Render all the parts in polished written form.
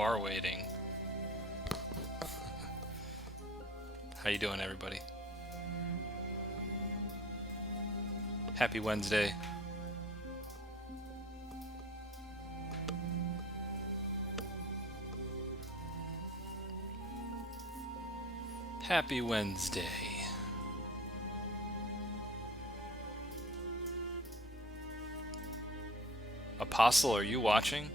are waiting. How you doing, everybody? Happy Wednesday. Happy Wednesday. Apostle, are you watching?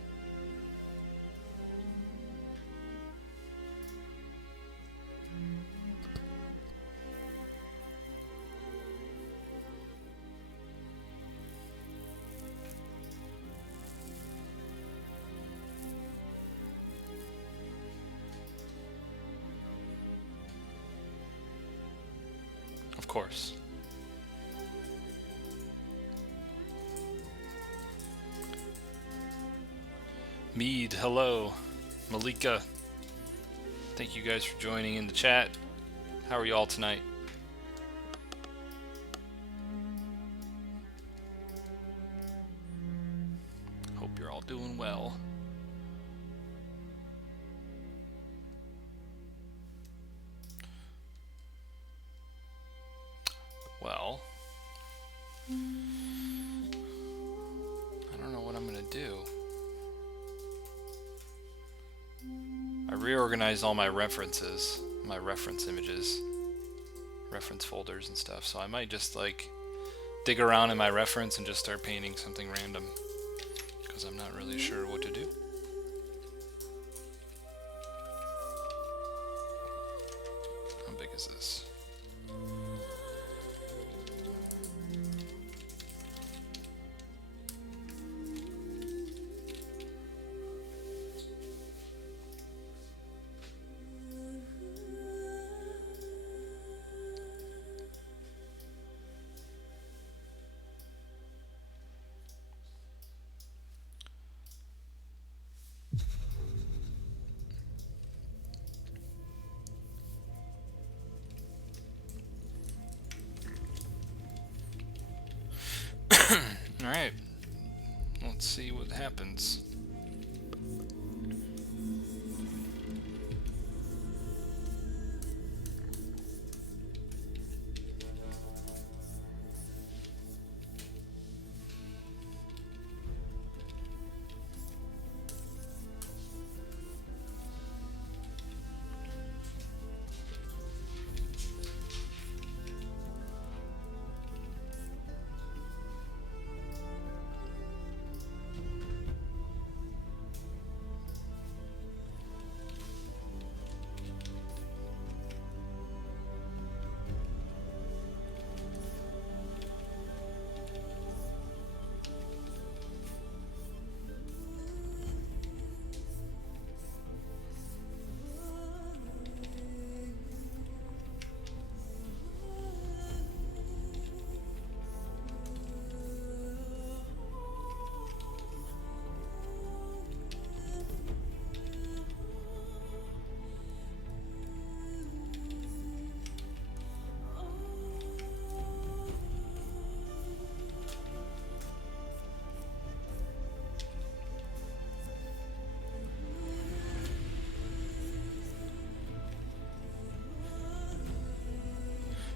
Of course. Mead, hello. Malika, thank you guys for joining in the chat. How are you all tonight? Hope you're all doing well. Well, I don't know what I'm gonna do. I reorganized all my references, my reference images, reference folders and stuff, so I might just like dig around in my reference and just start painting something random, because I'm not really sure what to do. How big is this? Alright, let's see what happens.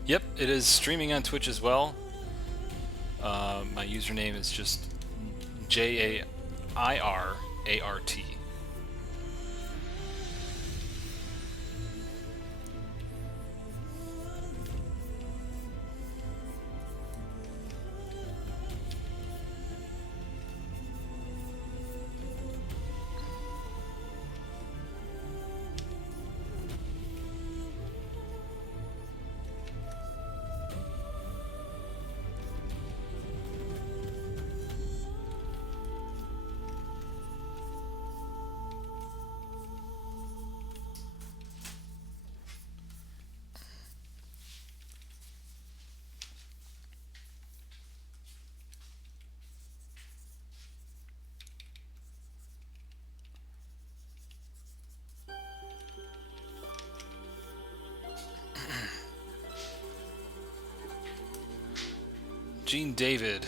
Yep, it is streaming on Twitch as well. My username is just JAIRART. Gene David,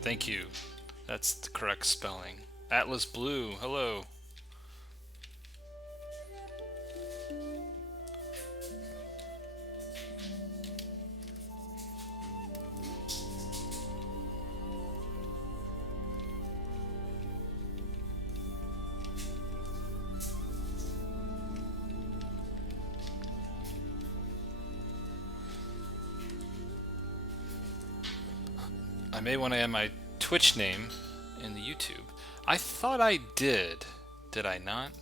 thank you. That's the correct spelling. Atlas Blue, hello. may want to add my Twitch name in the YouTube. I thought I did. Did I not?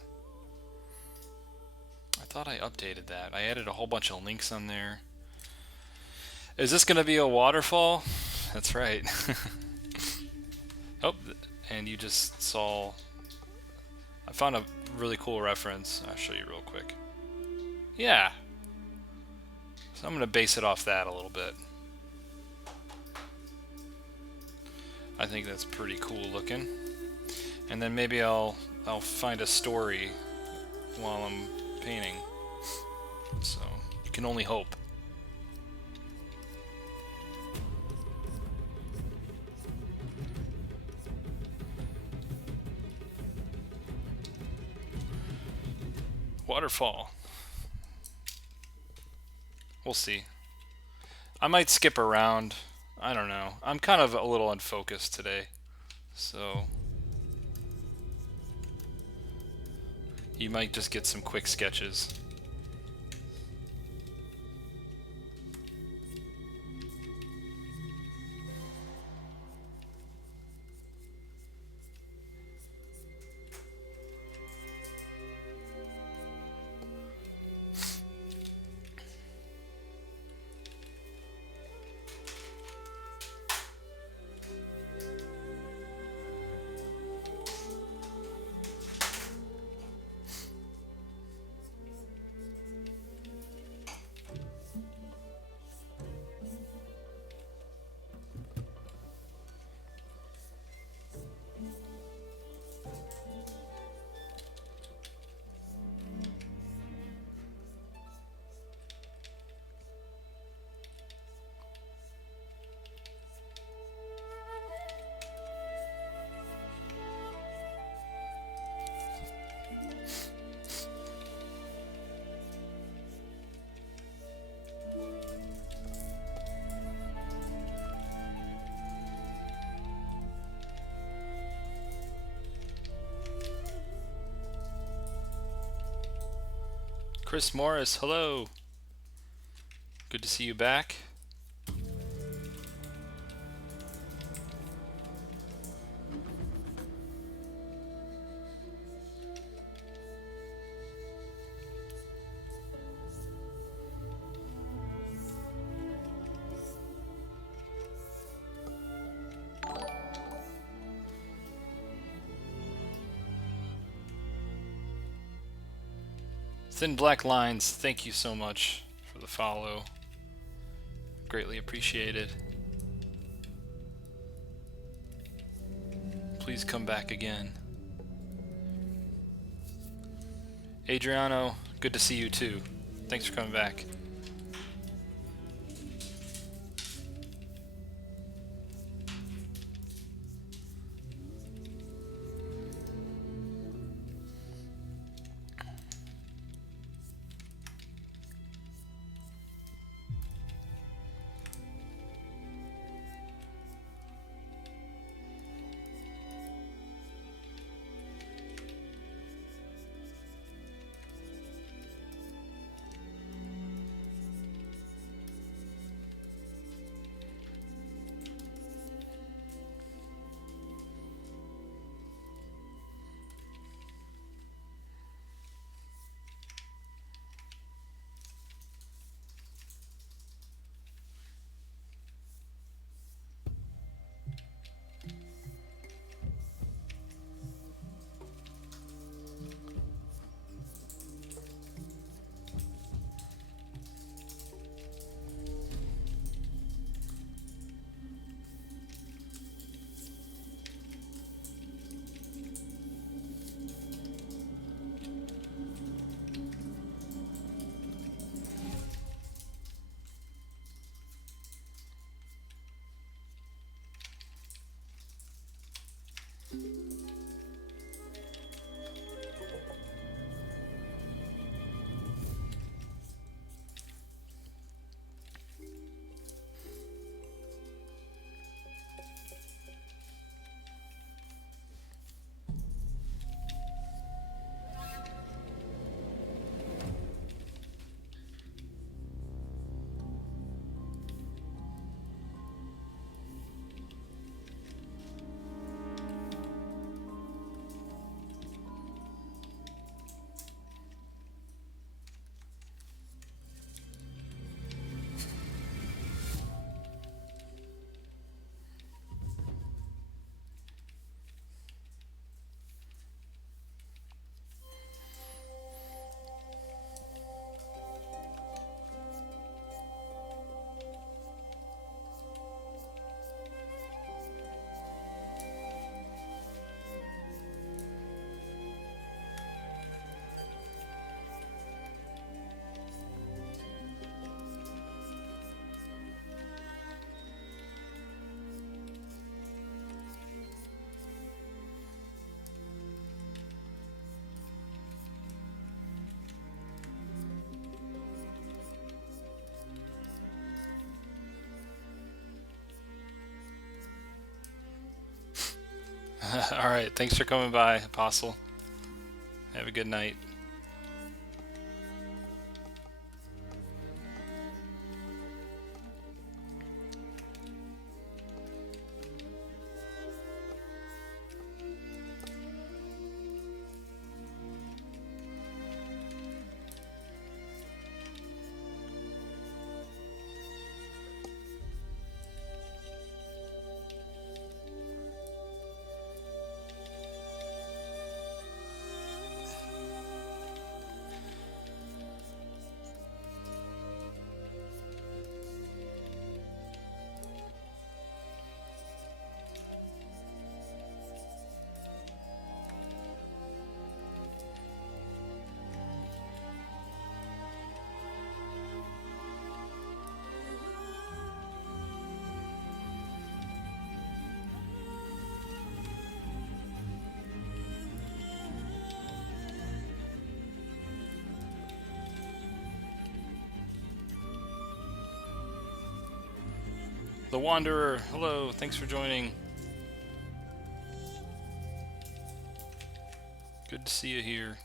I thought I updated that. I added a whole bunch of links on there. Is this going to be a waterfall? That's right. Oh, and you just saw... I found a really cool reference. I'll show you real quick. Yeah. So I'm going to base it off that a little bit. I think that's pretty cool looking. And then maybe I'll find a story while I'm painting. So you can only hope. Waterfall. We'll see. I might skip around. I don't know. I'm kind of a little unfocused today. So you might just get some quick sketches. Chris Morris, hello. Good to see you back. Thin Black Lines, thank you so much for the follow. Greatly appreciated. Please come back again. Adriano, good to see you too. Thanks for coming back. All right, thanks for coming by, Apostle. Have a good night. The Wanderer, hello, thanks for joining. Good to see you here.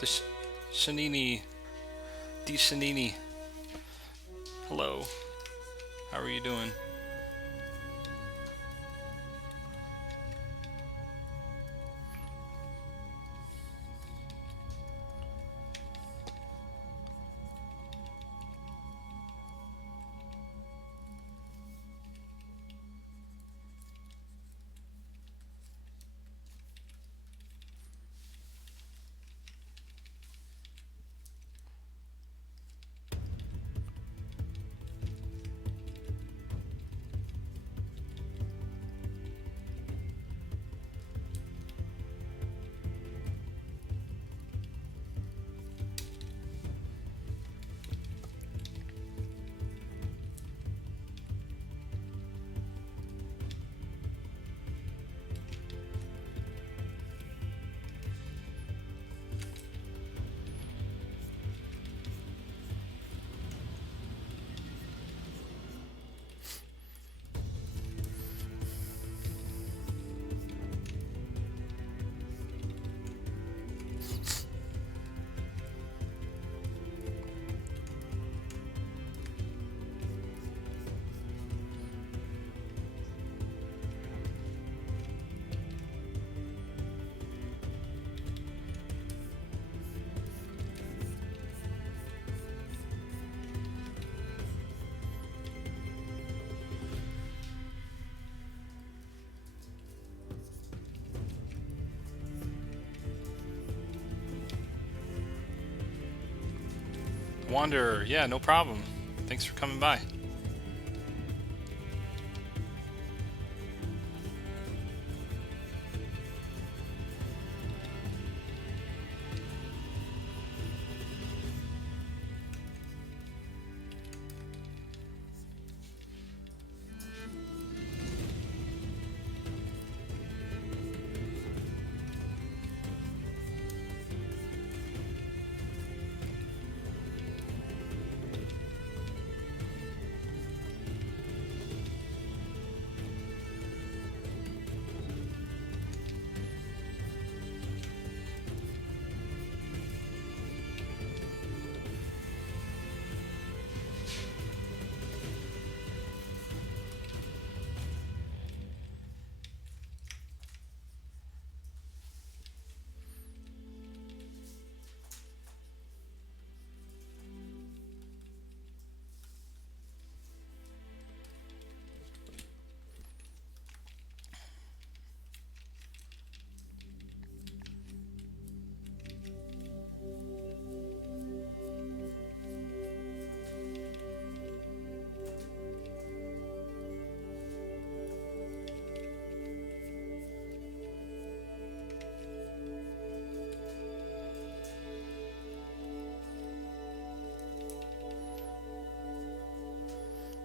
The Shanini, Di Shanini. Hello. How are you doing? Wanderer, yeah, no problem. Thanks for coming by.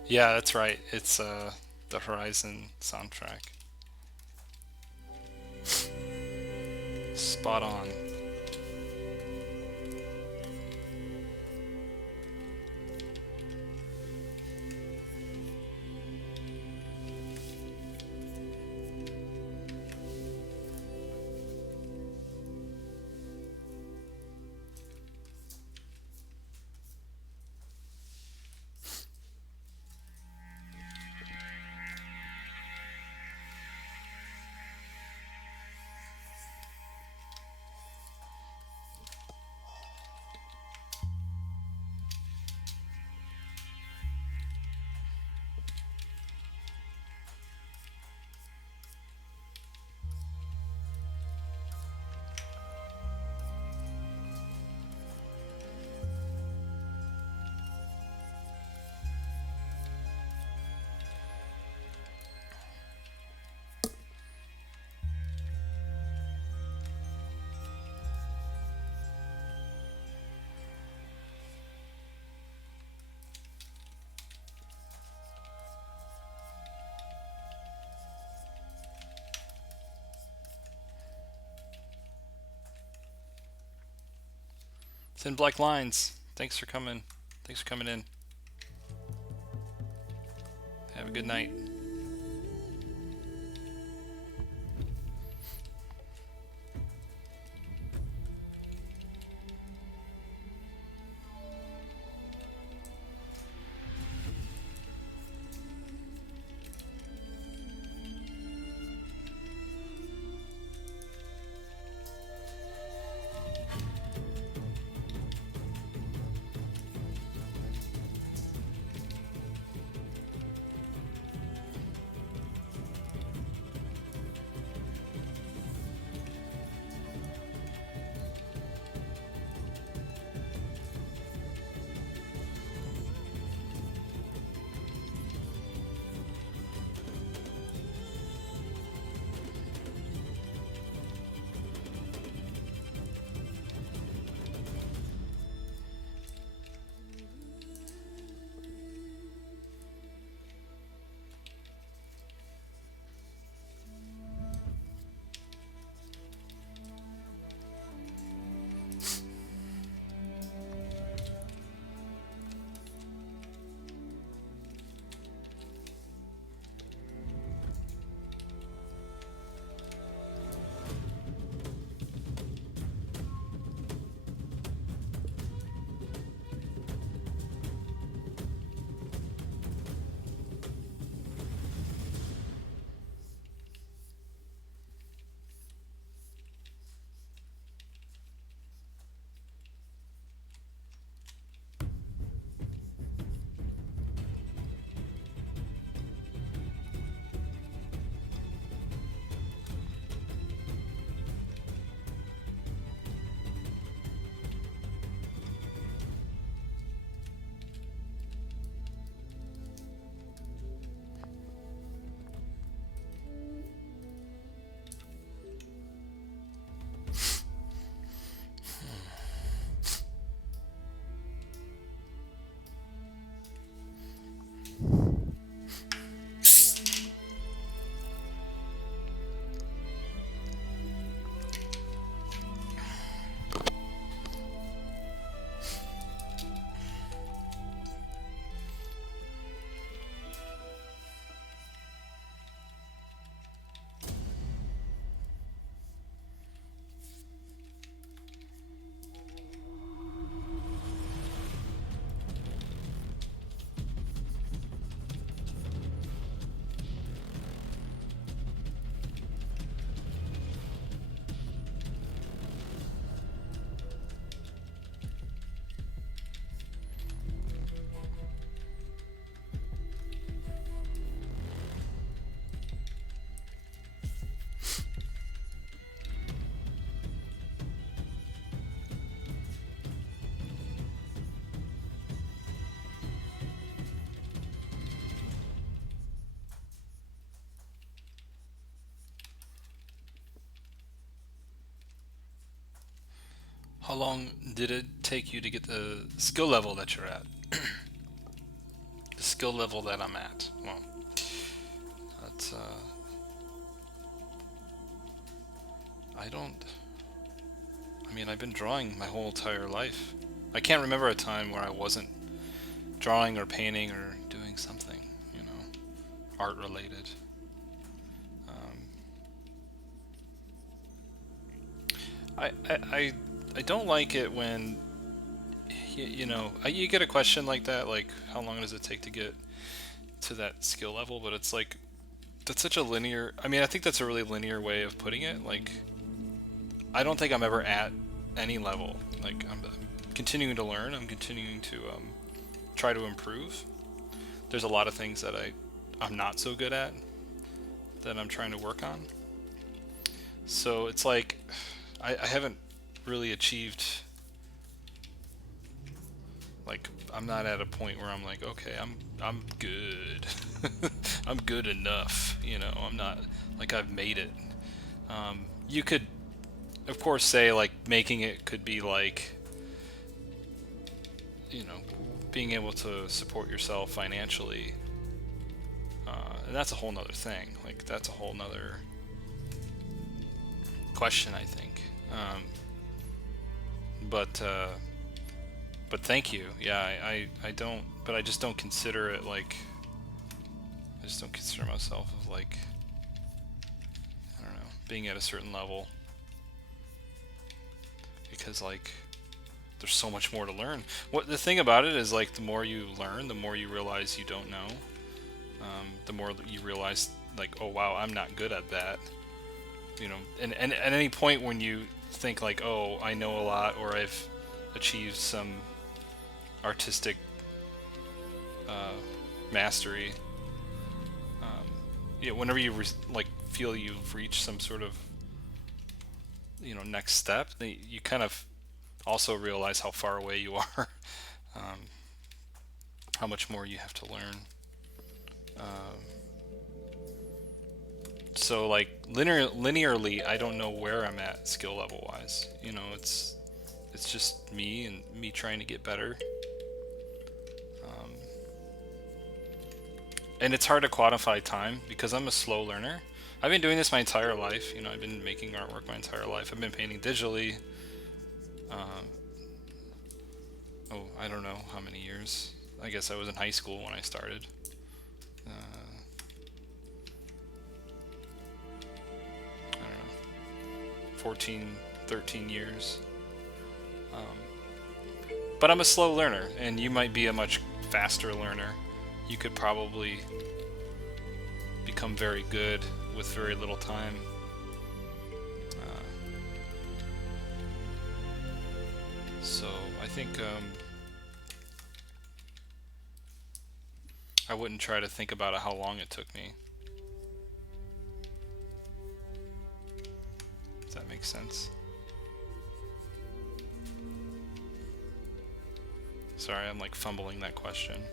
Yeah, that's right. It's the Horizon soundtrack. Spot on. Thin Black Lines. Thanks for coming. Thanks for coming in. Have a good night. How long did it take you to get the skill level that you're at? The skill level that I'm at. Well, that's I mean, I've been drawing my whole entire life. I can't remember a time where I wasn't drawing or painting or doing something, you know, art related. I don't like it when you know, you get a question like that, like how long does it take to get to that skill level? But it's like that's such a linear. I mean, I think that's a really linear way of putting it. Like, I don't think I'm ever at any level. Like, I'm continuing to learn. I'm continuing to try to improve. There's a lot of things that I'm not so good at that I'm trying to work on. So it's like I haven't really achieved. Like, I'm not at a point where I'm like, okay, I'm good. I'm good enough, you know. I'm not like I've made it. You could, of course, say like making it could be like, you know, being able to support yourself financially, and that's a whole nother thing. Like, that's a whole nother question, I think. But thank you. Yeah, I don't, but I just don't consider it like, I just don't consider myself as like, I don't know, being at a certain level, because like there's so much more to learn. What the thing about it is, like, the more you learn, the more you realize you don't know. The more you realize, like, oh wow, I'm not good at that. You know, and at any point when you think like, oh, I know a lot, or I've achieved some artistic mastery, yeah, whenever you like feel you've reached some sort of, you know, next step, you kind of also realize how far away you are, how much more you have to learn. So like linearly, I don't know where I'm at skill level wise. You know, it's just me and me trying to get better. And it's hard to quantify time because I'm a slow learner. I've been doing this my entire life. You know, I've been making artwork my entire life. I've been painting digitally. Oh, I don't know how many years. I guess I was in high school when I started. I don't know, 14, 13 years. But I'm a slow learner, and you might be a much faster learner. You could probably become very good with very little time. So I think I wouldn't try to think about how long it took me. Does that make sense? Sorry, I'm like fumbling that question.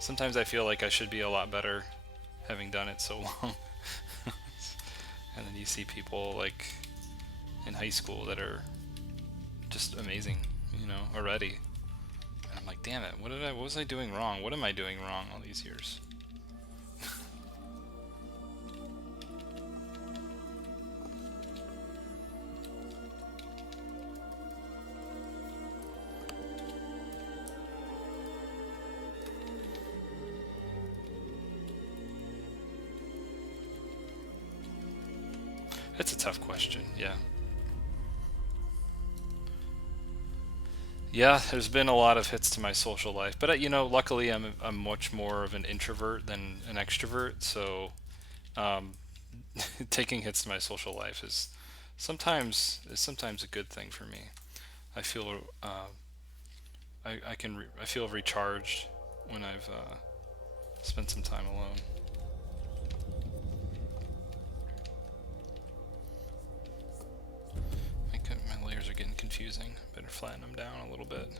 Sometimes I feel like I should be a lot better having done it so long. And then you see people like in high school that are just amazing, you know, already. And I'm like, damn it, what was I doing wrong? What am I doing wrong all these years? It's a tough question, yeah. Yeah, there's been a lot of hits to my social life, but you know, luckily I'm much more of an introvert than an extrovert, so um, taking hits to my social life is sometimes a good thing for me. I feel I feel recharged when I've spent some time alone. My layers are getting confusing. Better flatten them down a little bit.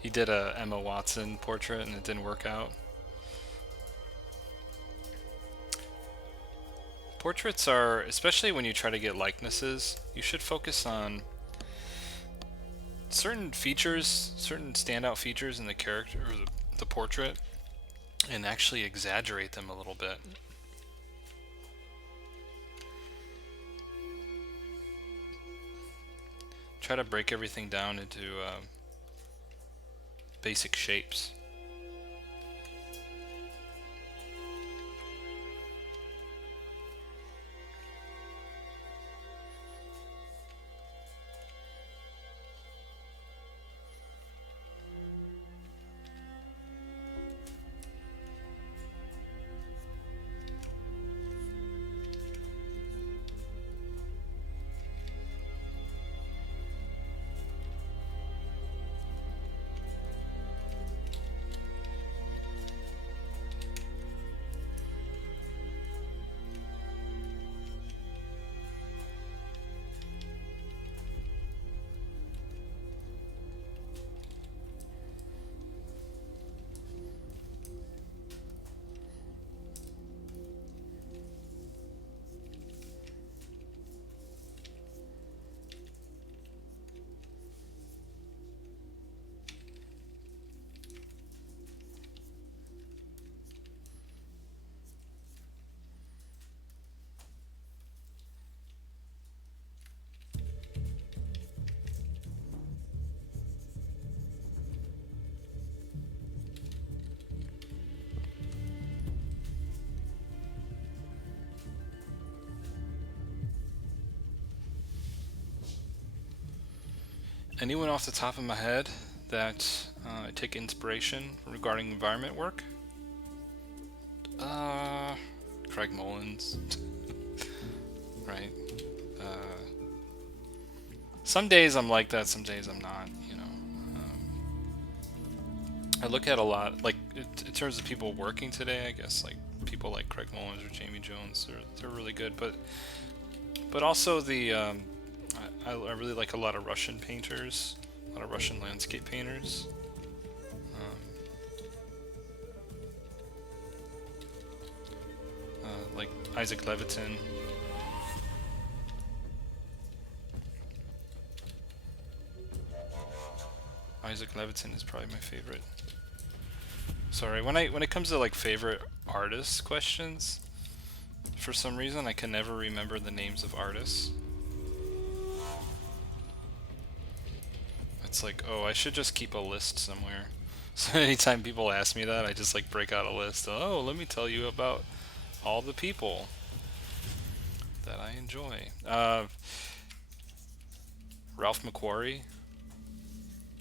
He did a Emma Watson portrait and it didn't work out. Portraits are, especially when you try to get likenesses, you should focus on certain features, certain standout features in the character or the portrait, and actually exaggerate them a little bit. Try to break everything down into basic shapes. Anyone off the top of my head that I take inspiration regarding environment work? Craig Mullins, right? Some days I'm like that, some days I'm not, you know. I look at a lot, like, in terms of people working today, I guess, like, people like Craig Mullins or Jamie Jones, they're really good, but also the, I really like a lot of Russian painters, a lot of Russian landscape painters. Like Isaac Levitin. Isaac Levitin is probably my favorite. Sorry, when it comes to like favorite artists questions, for some reason I can never remember the names of artists. It's like, oh, I should just keep a list somewhere. So anytime people ask me that, I just like break out a list. Oh, let me tell you about all the people that I enjoy. Ralph McQuarrie,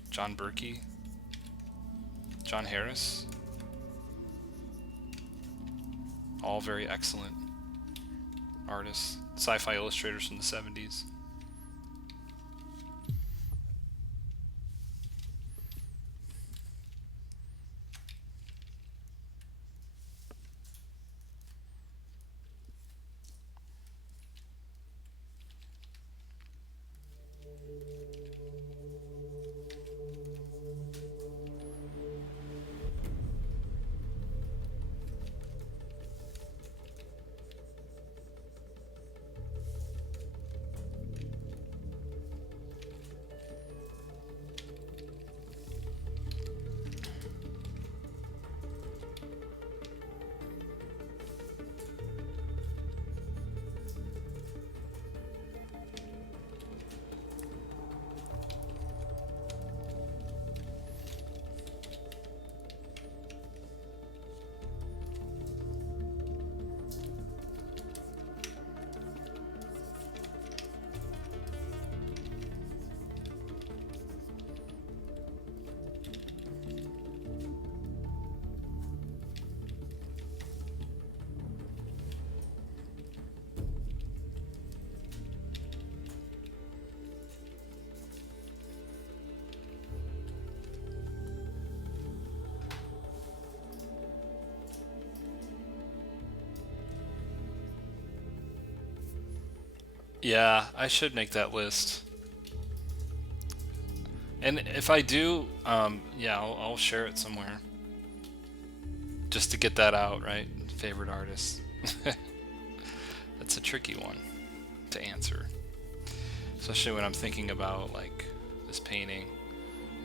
John Berkey, John Harris. All very excellent artists, sci-fi illustrators from the 70s. Yeah, I should make that list. And if I do, yeah, I'll share it somewhere. Just to get that out, right? Favorite artist. That's a tricky one to answer. Especially when I'm thinking about like this painting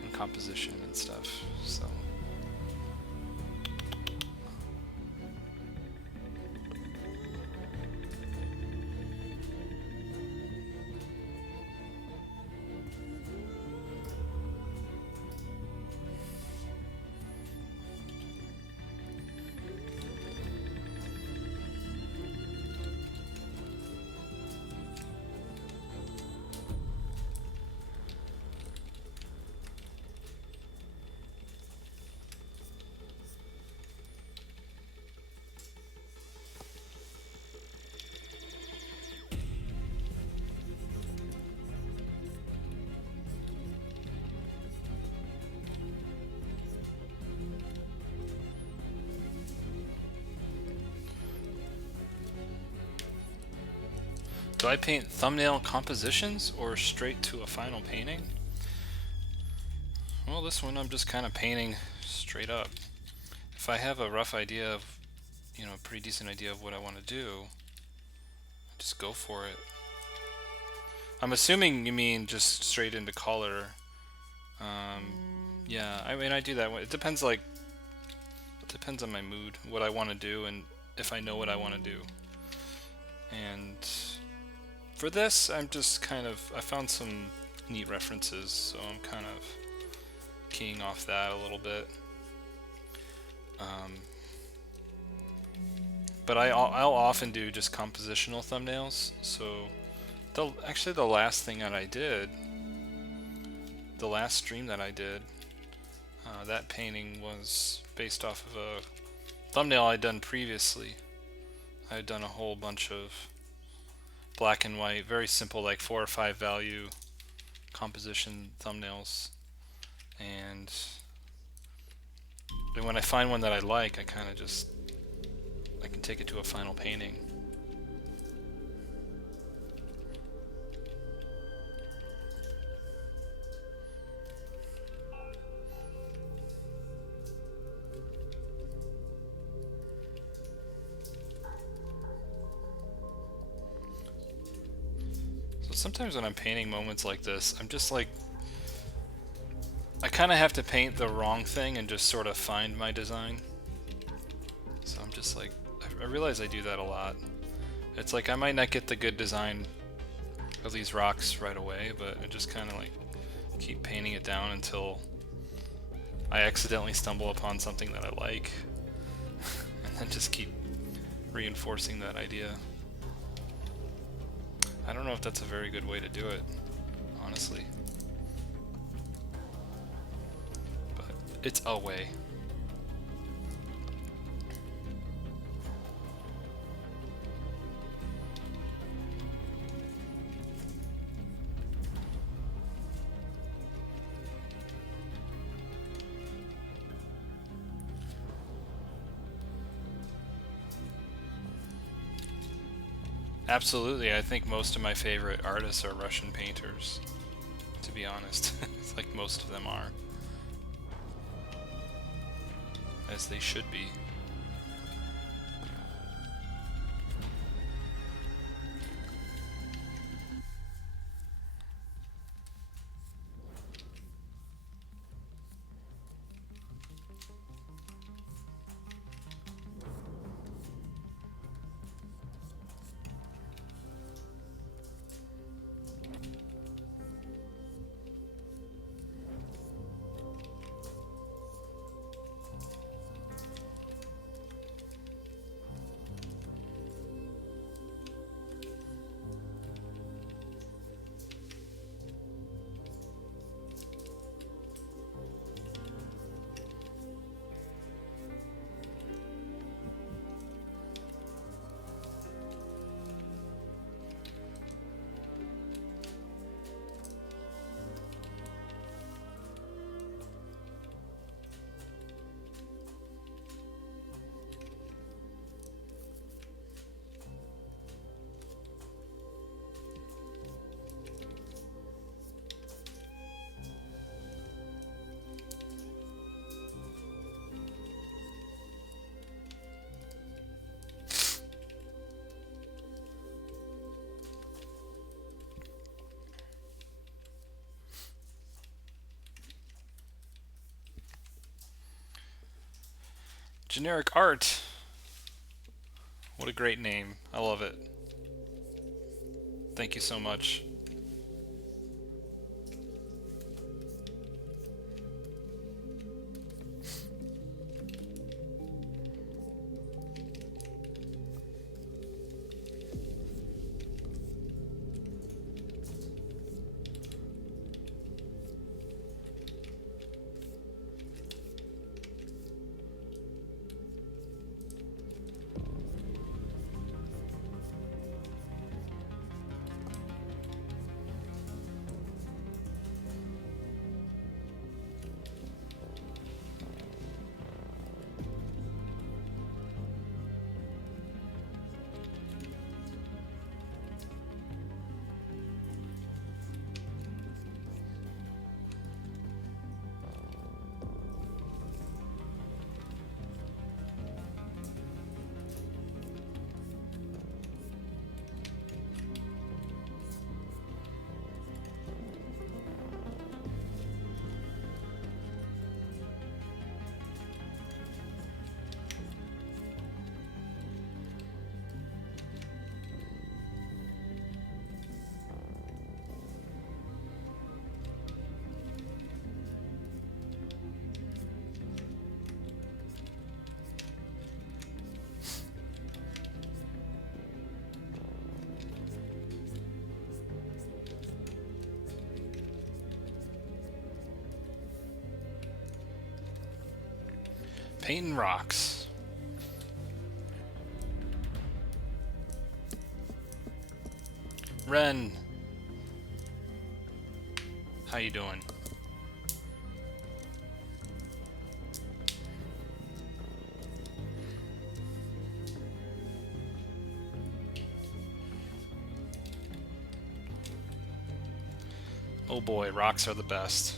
and composition and stuff. So do I paint thumbnail compositions or straight to a final painting? Well, this one I'm just kind of painting straight up. If I have a rough idea of, a pretty decent idea of what I want to do, just go for it. I'm assuming you mean just straight into color. Yeah, I mean I do that. It depends on my mood, what I want to do, and if I know what I want to do. And for this, I'm just I found some neat references, so I'm kind of keying off that a little bit. But I'll often do just compositional thumbnails. So actually the last thing that I did, the last stream that I did, that painting was based off of a thumbnail I'd done previously. I had done a whole bunch of black and white, very simple, like 4 or 5 value composition thumbnails, and when I find one that I like, I kind of just I can take it to a final painting. So sometimes when I'm painting moments like this, I'm just like, I kind of have to paint the wrong thing and just sort of find my design. So I'm just like, I realize I do that a lot. It's like I might not get the good design of these rocks right away, but I just kind of like keep painting it down until I accidentally stumble upon something that I like, and then just keep reinforcing that idea. I don't know if that's a very good way to do it, honestly. But it's a way. Absolutely, I think most of my favorite artists are Russian painters, to be honest. It's like most of them are. As they should be. Generic art. What a great name. I love it. Thank you so much. Painting rocks. Ren, how you doing? Oh boy, rocks are the best.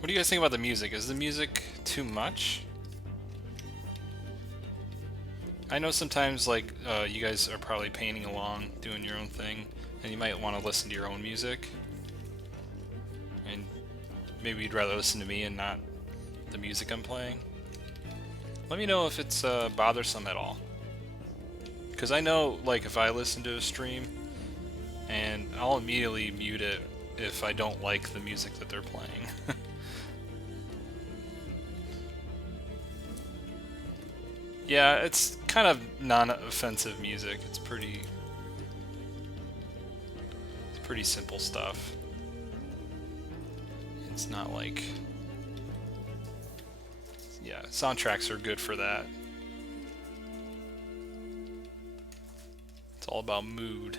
What do you guys think about the music? Is the music too much? I know sometimes, like, you guys are probably painting along, doing your own thing, and you might want to listen to your own music. And maybe you'd rather listen to me and not the music I'm playing. Let me know if it's bothersome at all. Because I know, like, if I listen to a stream, and I'll immediately mute it if I don't like the music that they're playing. Yeah, it's kind of non-offensive music. It's pretty simple stuff. It's not like... Yeah, soundtracks are good for that. It's all about mood.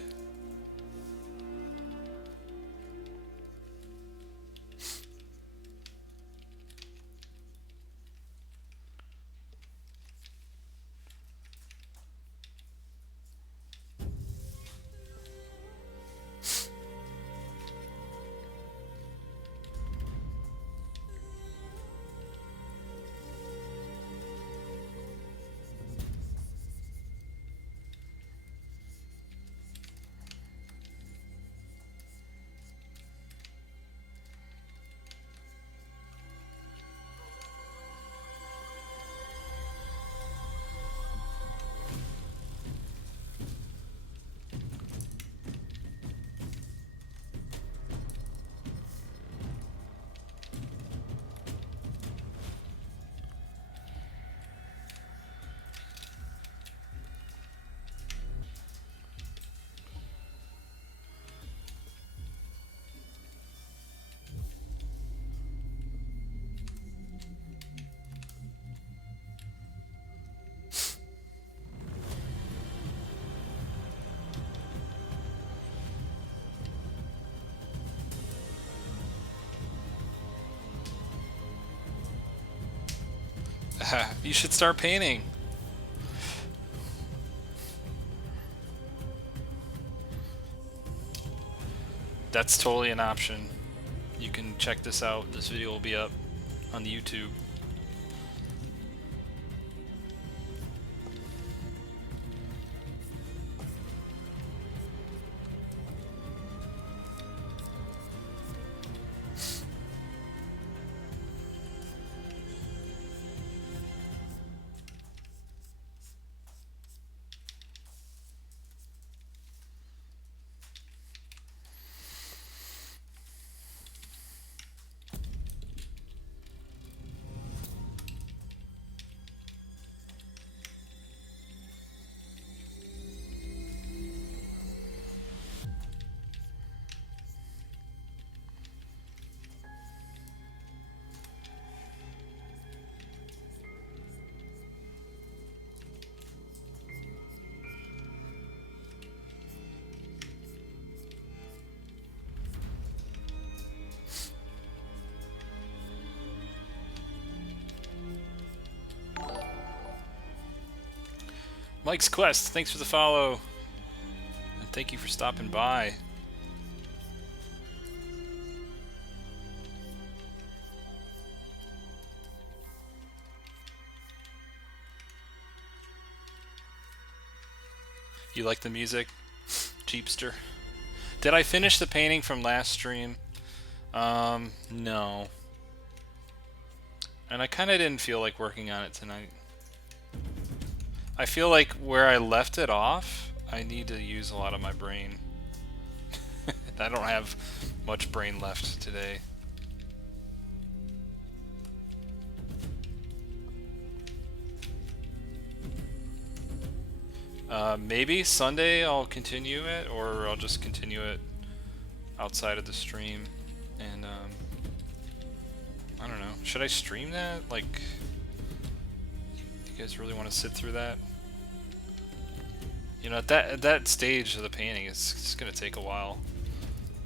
You should start painting. That's totally an option. You can check this out. This video will be up on the YouTube. Mike's Quest, thanks for the follow. And thank you for stopping by. You like the music? Jeepster. Did I finish the painting from last stream? No. And I kind of didn't feel like working on it tonight. I feel like where I left it off, I need to use a lot of my brain. I don't have much brain left today. Maybe Sunday I'll continue it, or I'll just continue it outside of the stream. And I don't know. Should I stream that? Like, you guys really want to sit through that? You know, at that stage of the painting, it's gonna take a while.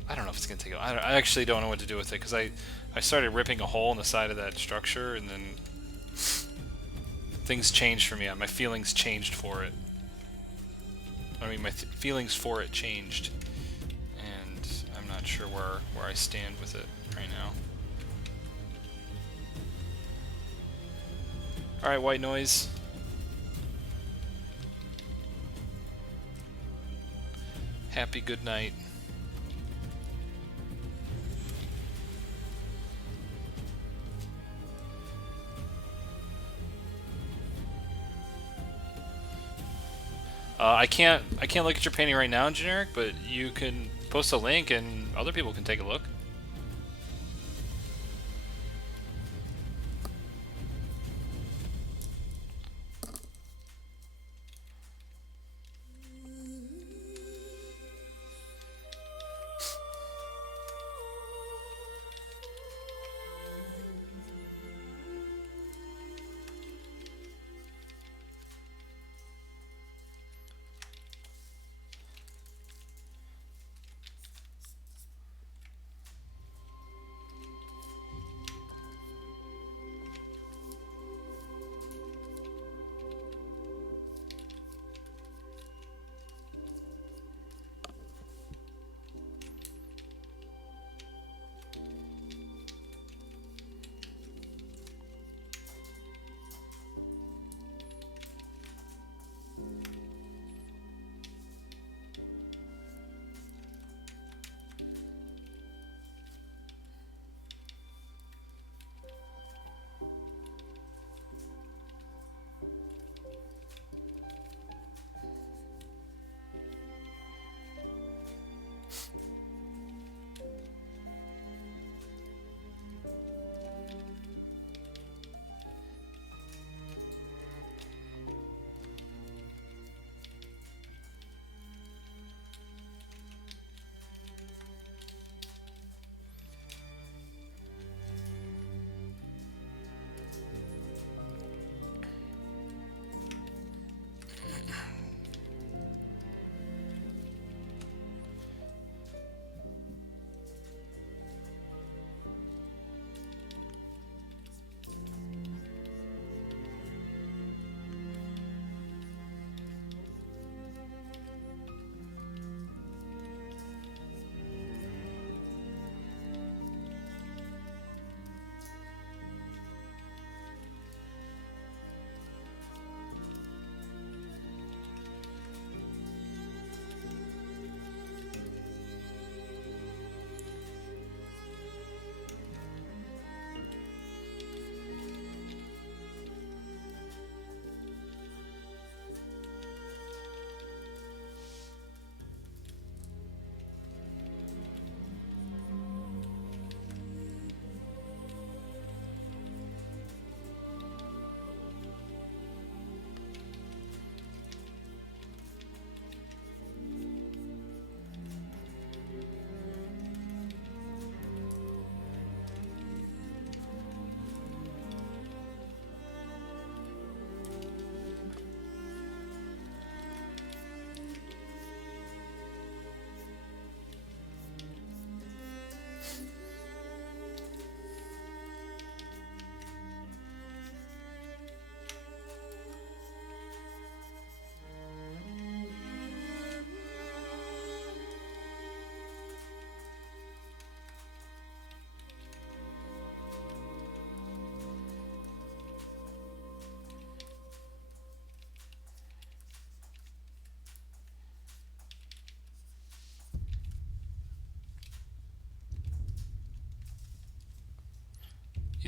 I don't know if it's gonna take. I actually don't know what to do with it, because I started ripping a hole in the side of that structure, and then things changed for me. My feelings changed for it. I mean, my feelings for it changed, and I'm not sure where I stand with it right now. All right, white noise. Happy good night. I can't look at your painting right now, Generic, but you can post a link and other people can take a look.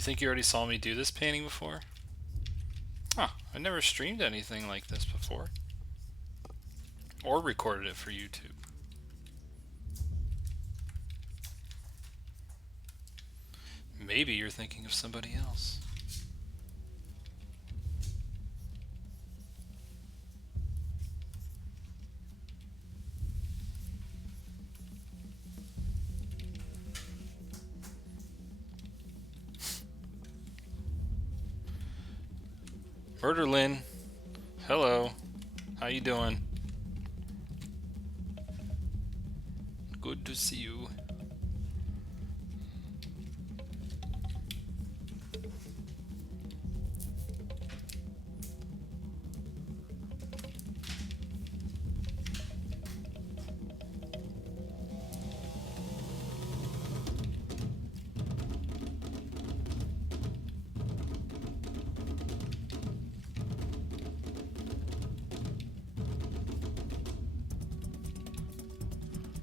You think you already saw me do this painting before? Huh, I never streamed anything like this before. Or recorded it for YouTube. Maybe you're thinking of somebody else. Murderlin, hello. How you doing? Good to see you.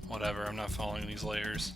Whatever, I'm not following these layers.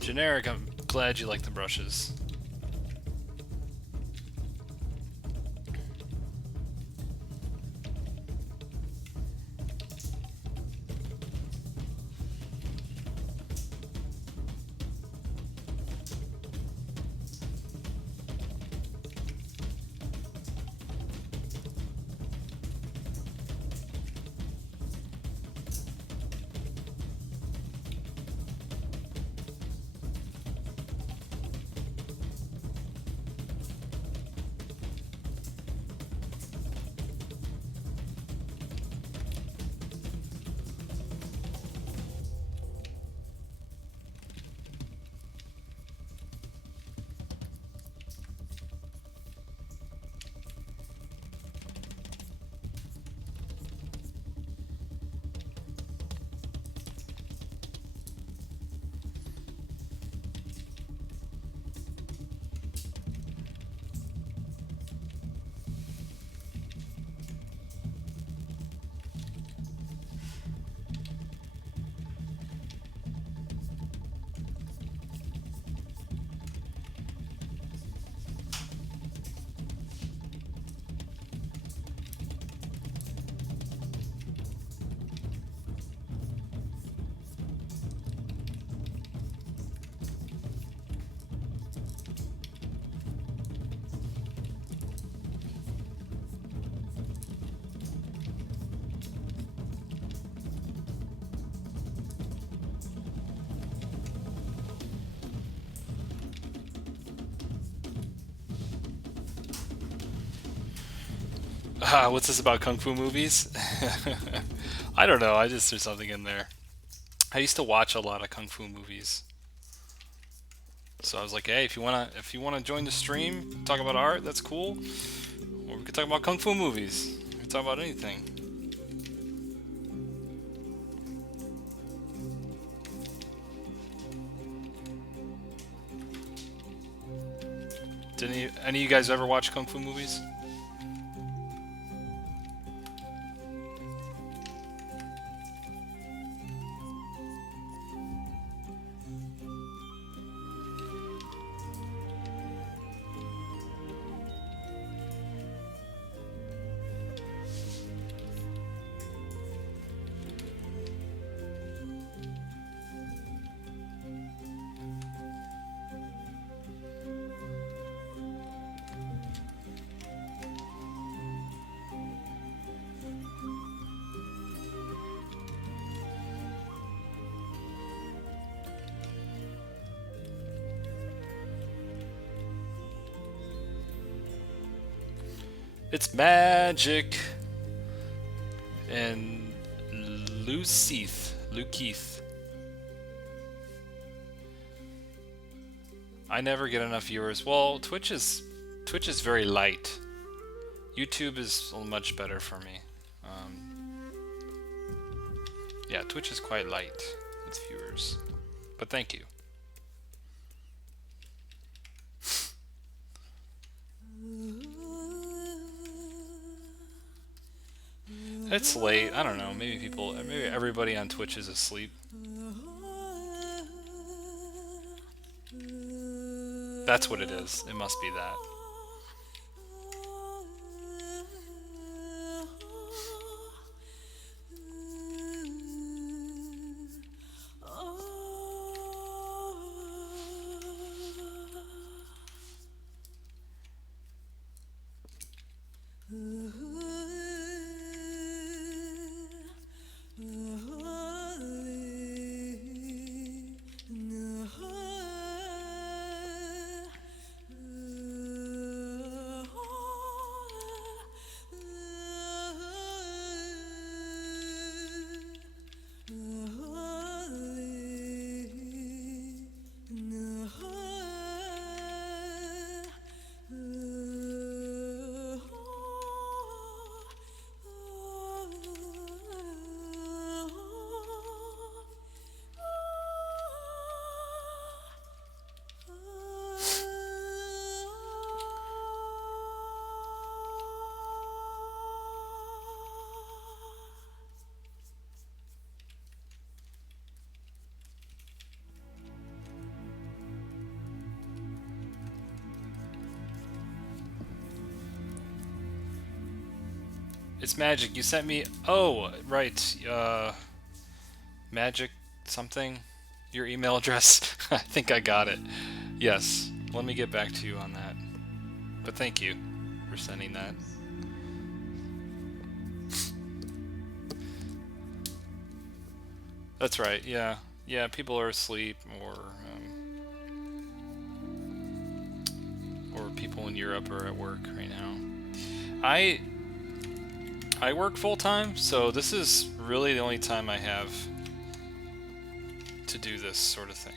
Generic, I'm glad you like the brushes. What's this about kung fu movies? I don't know. I just threw something in there. I used to watch a lot of kung fu movies, so I was like, hey, if you wanna join the stream, talk about art, that's cool. Or we could talk about kung fu movies. We could talk about anything. Did any of you guys ever watch kung fu movies? It's Magic and Lukeith. I never get enough viewers. Well, Twitch is very light. YouTube is much better for me. Yeah, Twitch is quite light with viewers, but thank you. It's late. I don't know. Maybe everybody on Twitch is asleep. That's what it is. It must be that. It's Magic. You sent me... Oh, right. Magic something? Your email address? I think I got it. Yes. Let me get back to you on that. But thank you for sending that. That's right, yeah. Yeah, people are asleep, or people in Europe are at work right now. I work full-time, so this is really the only time I have to do this sort of thing.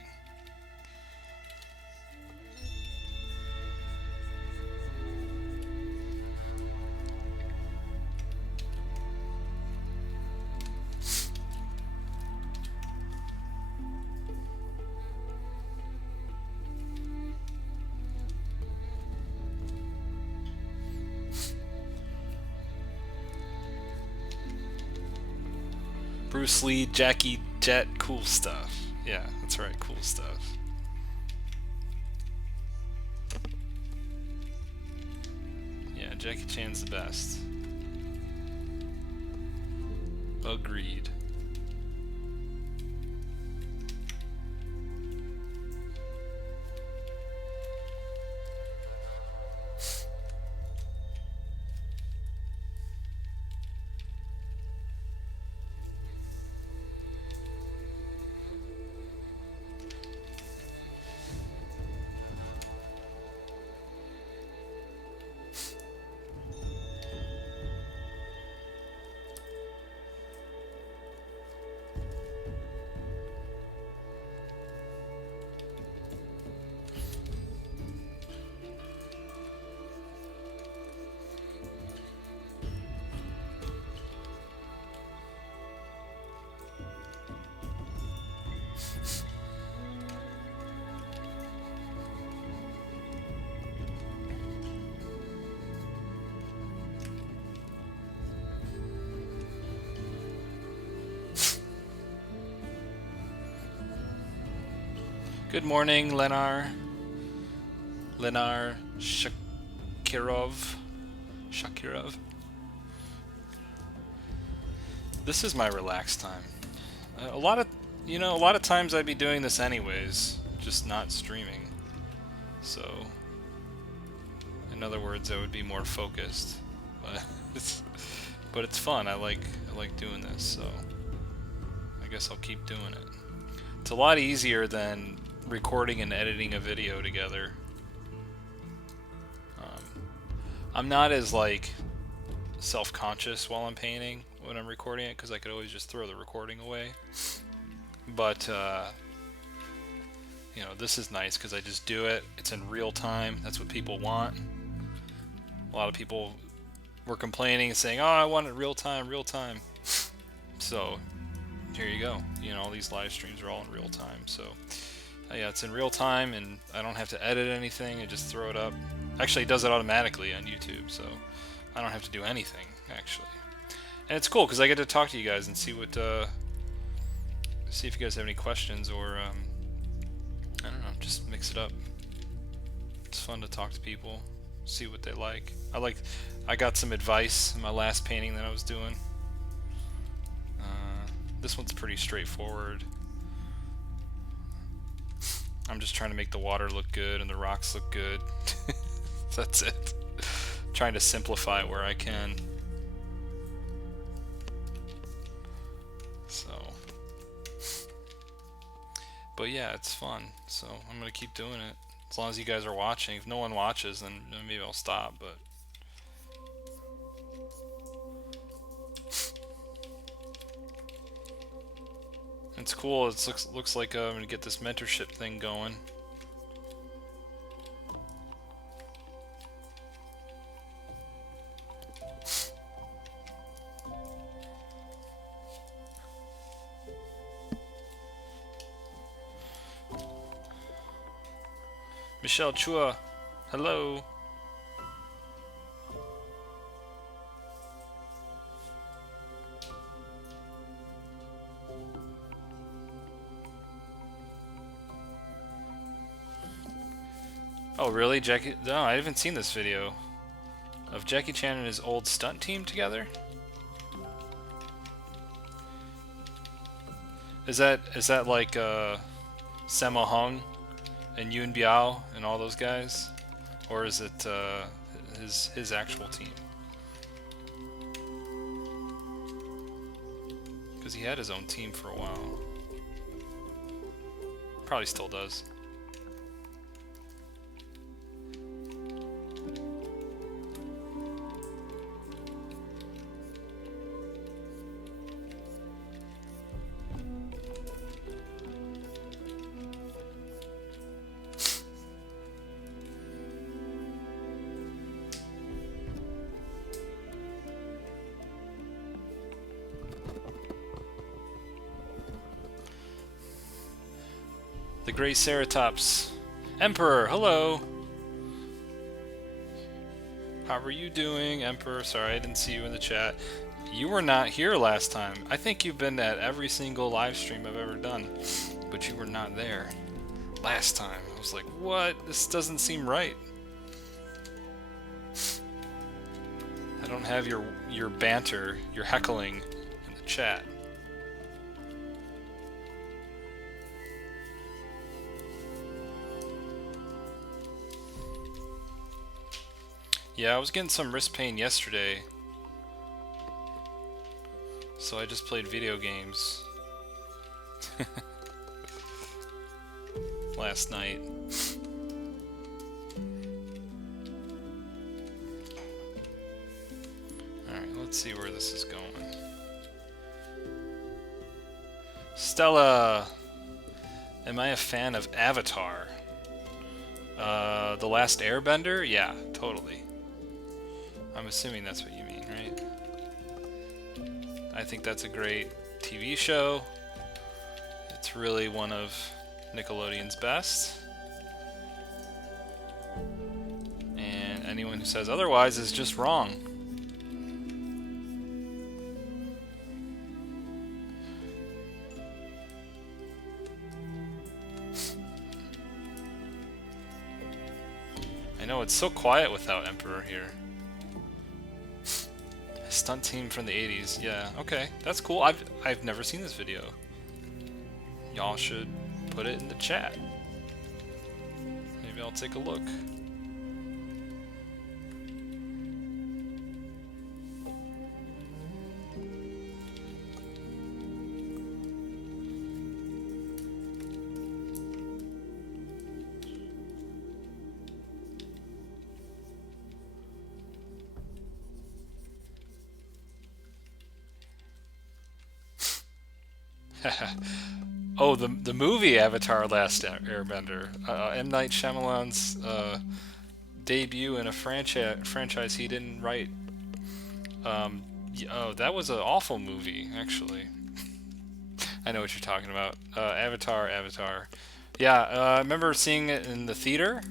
Bruce Lee, Jackie, Jet, cool stuff. Yeah, that's right, cool stuff. Yeah, Jackie Chan's the best. Agreed. Good morning, Lenar Shakirov. This is my relaxed time. A lot of times I'd be doing this anyways, just not streaming. So, in other words, I would be more focused. But it's fun. I like doing this, so I guess I'll keep doing it. It's a lot easier than recording and editing a video together. I'm not as like self-conscious while I'm painting when I'm recording it, because I could always just throw the recording away. But you know, this is nice because I just do it. It's in real time. That's what people want. A lot of people were complaining and saying, "Oh, I want it real time, real time." So here you go. You know, all these live streams are all in real time. So yeah, it's in real time, and I don't have to edit anything. I just throw it up. Actually, it does it automatically on YouTube, so I don't have to do anything actually. And it's cool because I get to talk to you guys and see what, see if you guys have any questions, or I don't know, just mix it up. It's fun to talk to people, see what they like. I got some advice in my last painting that I was doing. This one's pretty straightforward. I'm just trying to make the water look good and the rocks look good. That's it. Trying to simplify it where I can. So, but yeah, it's fun. So I'm gonna keep doing it as long as you guys are watching. If no one watches, then maybe I'll stop. But it's cool. It looks like I'm gonna get this mentorship thing going. Michelle Chua, hello. Oh really, Jackie? No, I haven't seen this video of Jackie Chan and his old stunt team together. Is that like Sammo Hung and Yoon Biao and all those guys, or is it his actual team? Because he had his own team for a while. Probably still does. The Gray Ceratops. Emperor, hello! How are you doing, Emperor? Sorry, I didn't see you in the chat. You were not here last time. I think you've been at every single live stream I've ever done, but you were not there last time. I was like, what? This doesn't seem right. I don't have your banter, your heckling in the chat. Yeah, I was getting some wrist pain yesterday, so I just played video games last night. Alright, let's see where this is going. Stella! Am I a fan of Avatar? The Last Airbender? Yeah, totally. I'm assuming that's what you mean, right? I think that's a great TV show. It's really one of Nickelodeon's best. And anyone who says otherwise is just wrong. I know, it's so quiet without Emperor here. Stunt team from the 80s. Yeah, okay, that's cool. I've never seen this video. Y'all should put it in the chat. Maybe I'll take a look. Oh, the movie Avatar: Last Airbender. M. Night Shyamalan's debut in a franchise he didn't write. Oh, that was an awful movie, actually. I know what you're talking about. Avatar. Yeah, I remember seeing it in the theater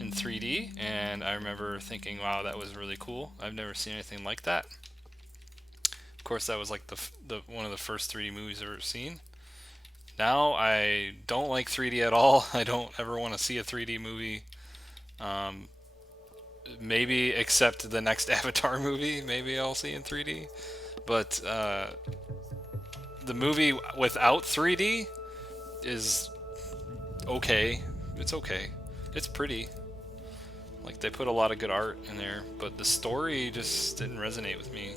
in 3D, and I remember thinking, wow, that was really cool. I've never seen anything like that. Of course, that was like the one of the first 3D movies I've ever seen. Now I don't like 3D at all. I don't ever want to see a 3D movie. Um, Maybe except the next Avatar movie, maybe I'll see in 3D. But the movie without 3D is okay. It's okay. It's pretty. Like, they put a lot of good art in there, but the story just didn't resonate with me.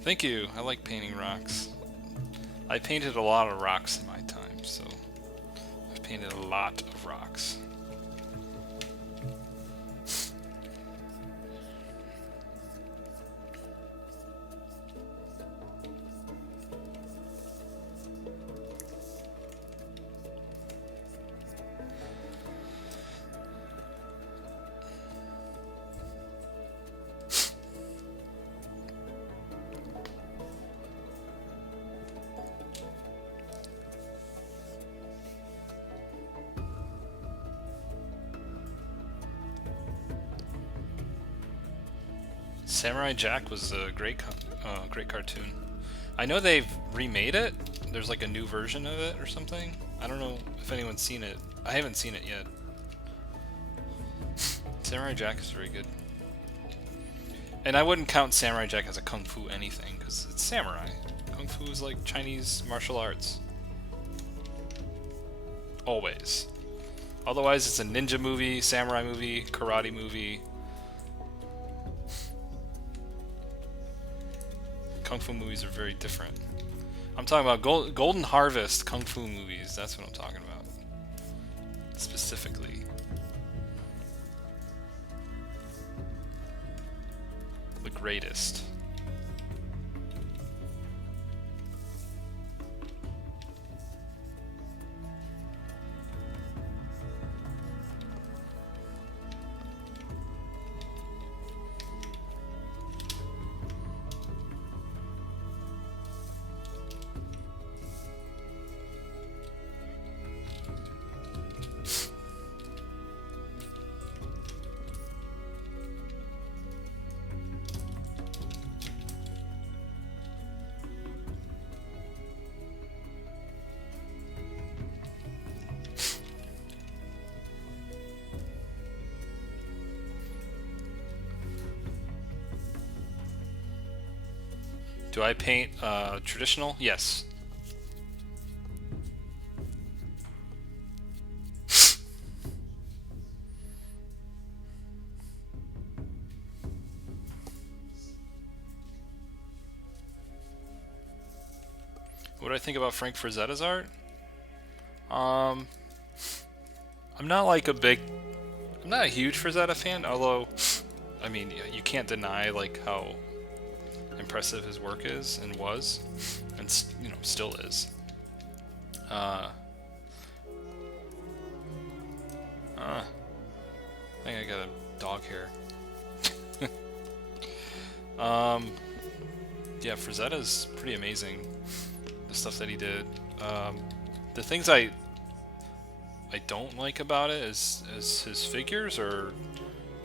Thank you. I like painting rocks. I painted a lot of rocks in my time, so I've painted a lot of rocks. Samurai Jack was a great cartoon. I know they've remade it. There's like a new version of it or something. I don't know if anyone's seen it. I haven't seen it yet. Samurai Jack is very good. And I wouldn't count Samurai Jack as a kung fu anything, because it's samurai. Kung fu is like Chinese martial arts. Always. Otherwise, it's a ninja movie, samurai movie, karate movie. Kung fu movies are very different. I'm talking about Golden Harvest kung fu movies. That's what I'm talking about. Specifically. The greatest. Do I paint traditional? Yes. What do I think about Frank Frazetta's art? I'm not like I'm not a huge Frazetta fan, although, I mean, you can't deny like how impressive his work is and was, and still is. I think I got a dog here. Yeah, Frazetta's pretty amazing. The stuff that he did. The things I don't like about it is his figures are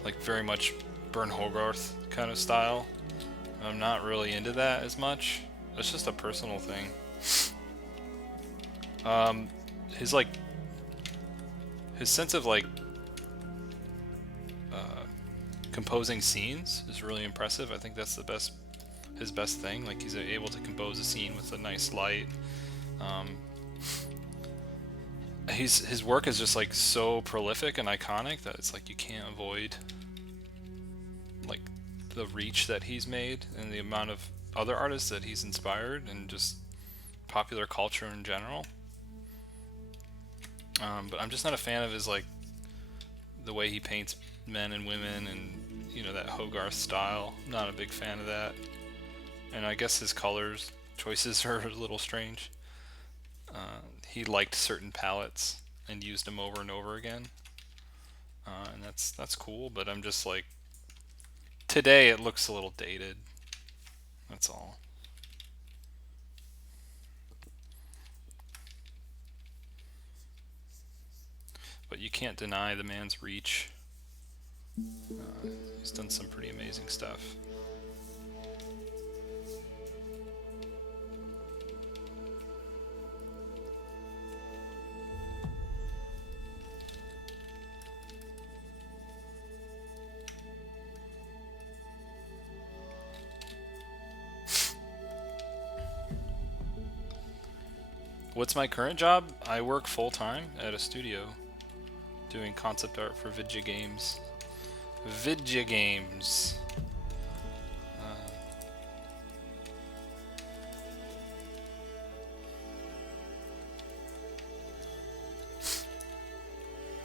like very much Bern Hogarth kind of style. I'm not really into that as much. It's just a personal thing. His sense of like composing scenes is really impressive. I think that's his best thing. Like, he's able to compose a scene with a nice light. His work is just like so prolific and iconic that it's like you can't avoid like the reach that he's made and the amount of other artists that he's inspired and just popular culture in general. But I'm just not a fan of his like the way he paints men and women, and you know, that Hogarth style. Not a big fan of that. And I guess his colors choices are a little strange. He liked certain palettes and used them over and over again, and that's cool. But I'm just like, today it looks a little dated. That's all. But you can't deny the man's reach. He's done some pretty amazing stuff. What's my current job? I work full-time at a studio doing concept art for video games. Video games.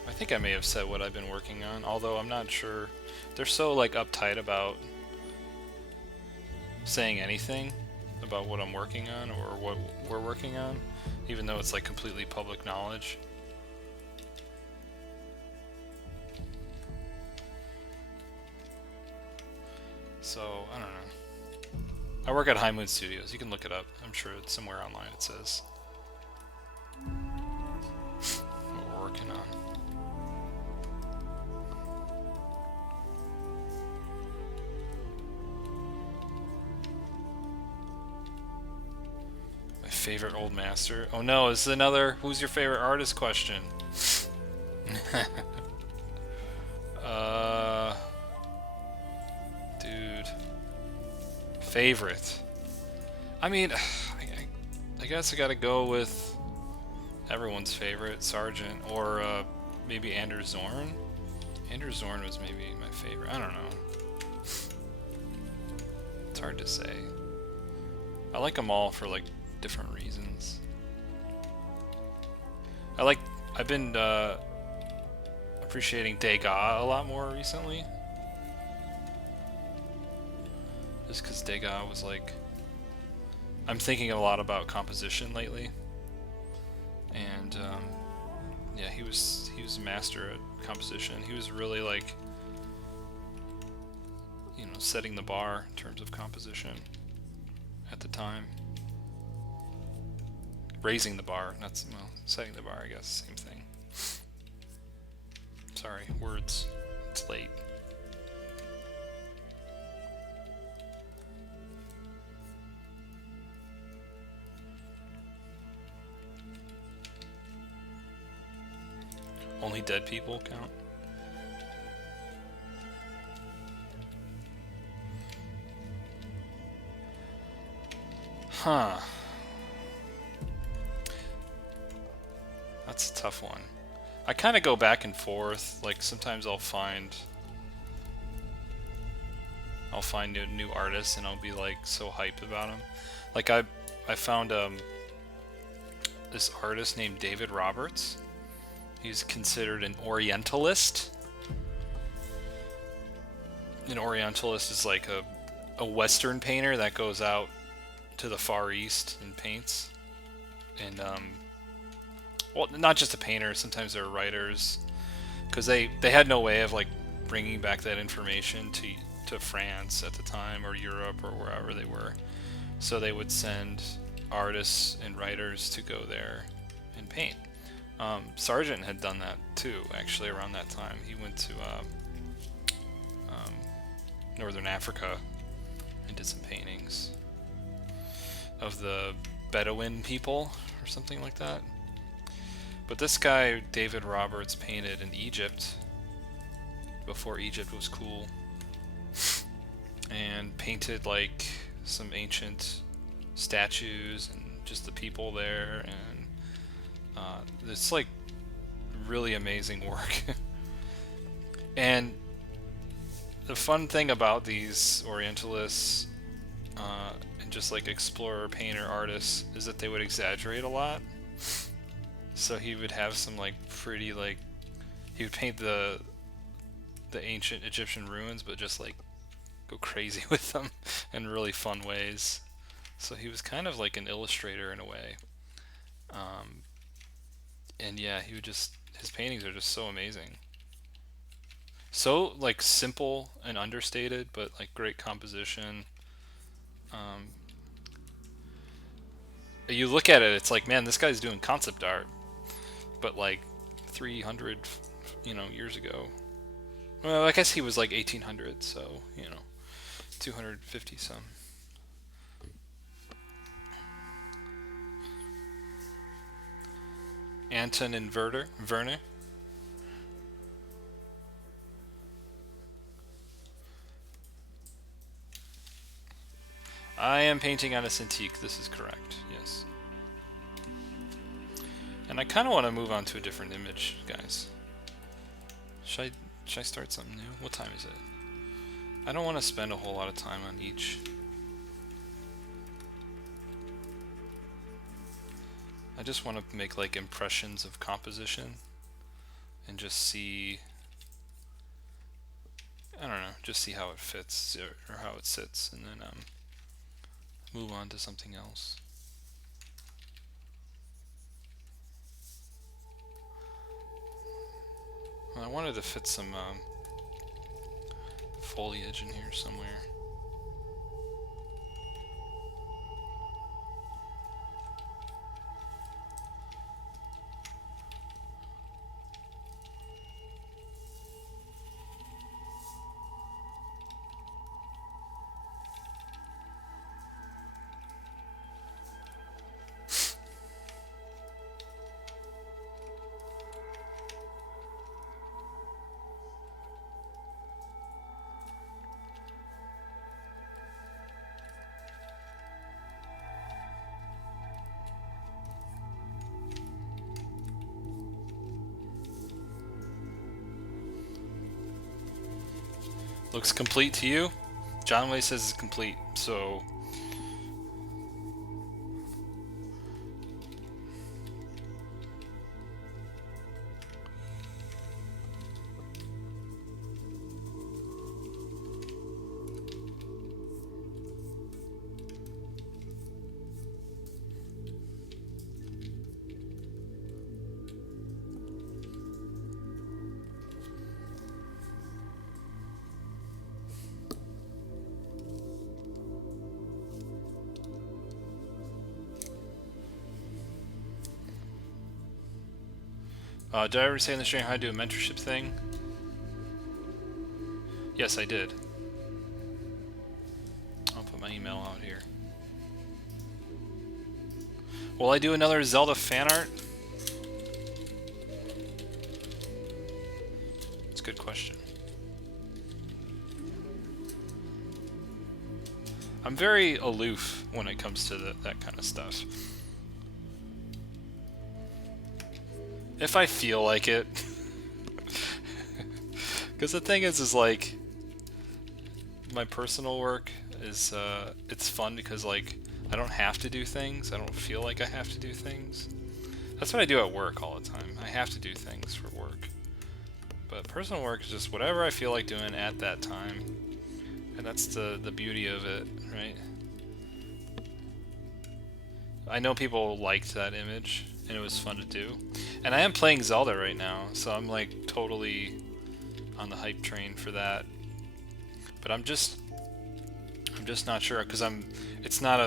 I think I may have said what I've been working on, although I'm not sure. They're so like uptight about saying anything about what I'm working on or what we're working on, even though it's like completely public knowledge. So, I don't know. I work at High Moon Studios. You can look it up. I'm sure it's somewhere online it says what we're working on. My favorite old master. Oh no, this is another who's your favorite artist question. Dude. Favorite. I mean, I guess I gotta go with everyone's favorite, Sargent, or maybe Anders Zorn. Anders Zorn was maybe my favorite. I don't know. It's hard to say. I like them all for like different reasons. I've been appreciating Degas a lot more recently. Just because Degas was like, I'm thinking a lot about composition lately, and yeah, he was a master at composition. He was really like, you know, setting the bar in terms of composition at the time. Raising the bar, not well, setting the bar, I guess, same thing. Sorry, words. It's late. Only dead people count? Huh. That's a tough one. I kind of go back and forth. Like sometimes I'll find new artists and I'll be like so hyped about them. Like I found this artist named David Roberts. He's considered an Orientalist. An Orientalist is like a Western painter that goes out to the Far East and paints. And well, not just a painter. Sometimes they're writers, because they had no way of like bringing back that information to France at the time, or Europe, or wherever they were. So they would send artists and writers to go there and paint. Sargent had done that too, actually, around that time. He went to Northern Africa and did some paintings of the Bedouin people or something like that. But this guy, David Roberts, painted in Egypt before Egypt was cool, and painted like some ancient statues and just the people there, and it's like really amazing work. And the fun thing about these Orientalists and just like explorer painter artists is that they would exaggerate a lot. So he would have some like pretty like, he would paint the the ancient Egyptian ruins, but just like go crazy with them in really fun ways. So he was kind of like an illustrator in a way. And yeah, he would just, his paintings are just so amazing. So like simple and understated, but like great composition. You look at it, it's like, man, this guy's doing concept art, but like 300, years ago. Well, I guess he was like 1800, so 250 some. Anton and Werner. I am painting on a Cintiq, this is correct, yes. And I kind of want to move on to a different image, guys. Should I start something new? What time is it? I don't want to spend a whole lot of time on each. I just want to make like impressions of composition and just see, I don't know, just see how it fits or how it sits, and then move on to something else. Well, I wanted to fit some foliage in here somewhere. Looks complete to you? John Way says it's complete, so did I ever say in the stream how to do a mentorship thing? Yes, I did. I'll put my email out here. Will I do another Zelda fan art? It's a good question. I'm very aloof when it comes to that kind of stuff. If I feel like it. Because the thing is like, my personal work is, it's fun because like, I don't have to do things. I don't feel like I have to do things. That's what I do at work all the time. I have to do things for work. But personal work is just whatever I feel like doing at that time. And that's the beauty of it, right? I know people liked that image, and it was fun to do. And I am playing Zelda right now, so I'm like totally on the hype train for that. But I'm just not sure, because it's not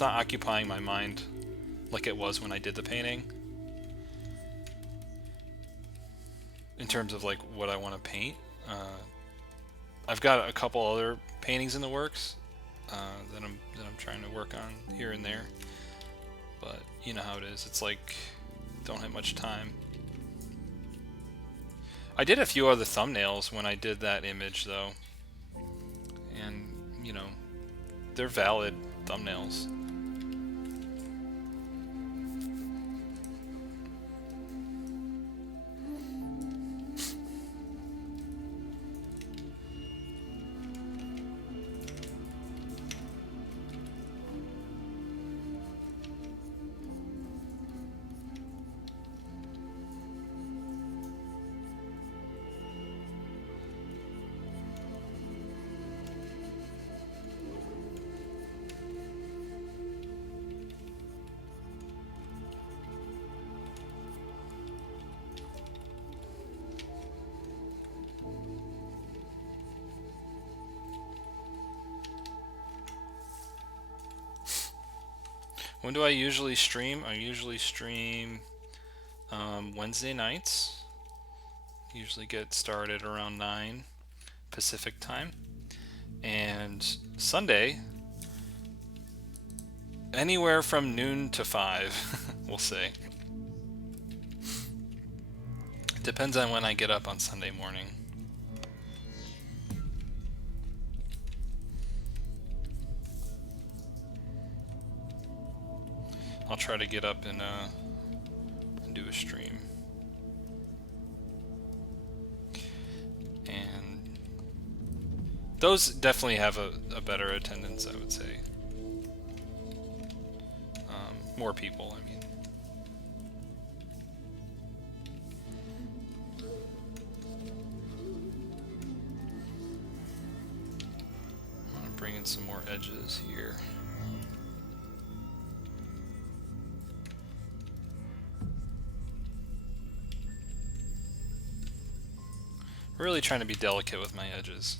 occupying my mind like it was when I did the painting. In terms of like what I want to paint. I've got a couple other paintings in the works that I'm trying to work on here and there. But you know how it is. It's like, don't have much time. I did a few other thumbnails when I did that image though. And, they're valid thumbnails. When do I usually stream? I usually stream Wednesday nights. Usually get started around 9 Pacific time. And Sunday, anywhere from noon to 5, we'll say. Depends on when I get up on Sunday morning. I'll try to get up and do a stream. And those definitely have a better attendance, I would say. More people, I mean. I'm gonna bring in some more edges here. Really trying to be delicate with my edges.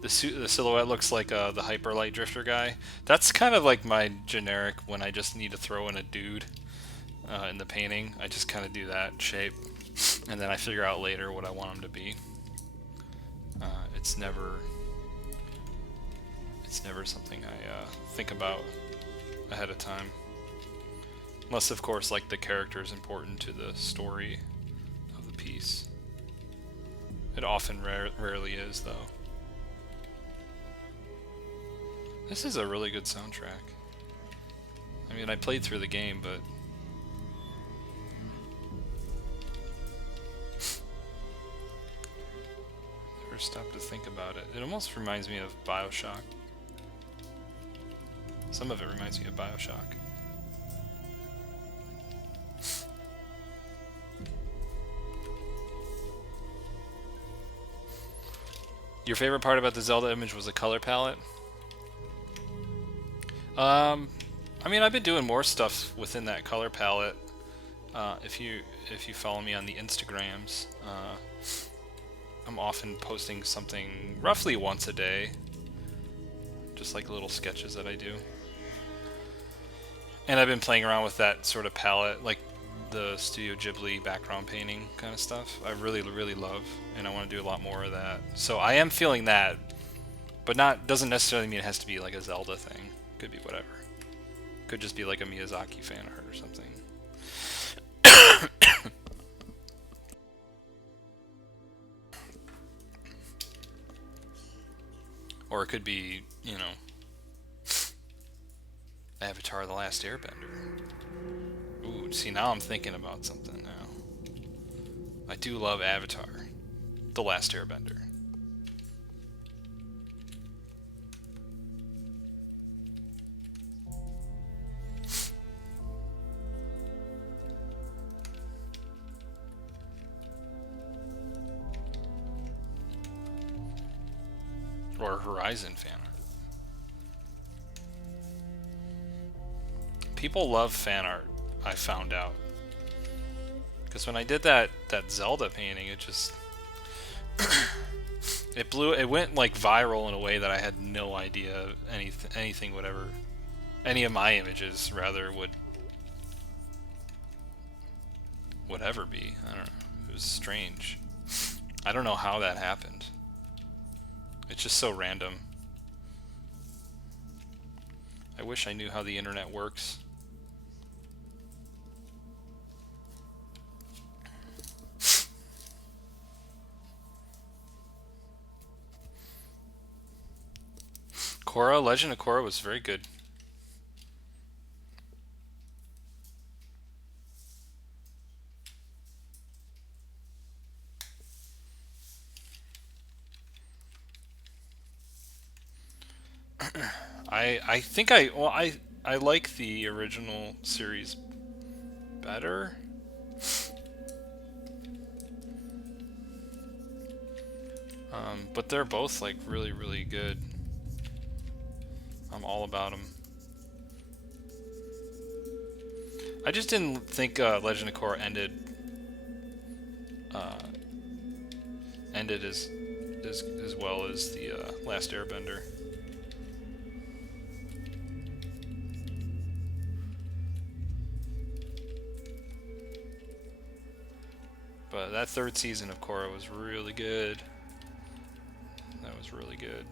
The silhouette looks like the Hyperlight Drifter guy. That's kind of like my generic when I just need to throw in a dude in the painting. I just kind of do that shape, and then I figure out later what I want him to be. It's never something I think about ahead of time. Unless, of course, like the character is important to the story of the piece. It often rarely is, though. This is a really good soundtrack. I mean, I played through the game, but never stopped to think about it. It almost reminds me of BioShock. Some of it reminds me of BioShock. Your favorite part about the Zelda image was the color palette? I mean, I've been doing more stuff within that color palette. If you follow me on the Instagrams, I'm often posting something roughly once a day, just like little sketches that I do. And I've been playing around with that sort of palette, like the Studio Ghibli background painting kind of stuff. I really love, and I want to do a lot more of that. So I am feeling that, but doesn't necessarily mean it has to be like a Zelda thing. Could be whatever. Could just be like a Miyazaki fan art or something. Or it could be, you know, Avatar: The Last Airbender. Ooh, see, now I'm thinking about something now. I do love Avatar: The Last Airbender. Or Horizon fan art. People love fan art, I found out. Because when I did that Zelda painting, it just it went like viral in a way that I had no idea anything would ever, any of my images rather would ever be. I don't know. It was strange. I don't know how that happened. It's just so random. I wish I knew how the internet works. Korra, Legend of Korra was very good. I think I like the original series better. But they're both like really good. I'm all about them. I just didn't think Legend of Korra ended as as well as the Last Airbender. But that third season of Korra was really good. That was really good.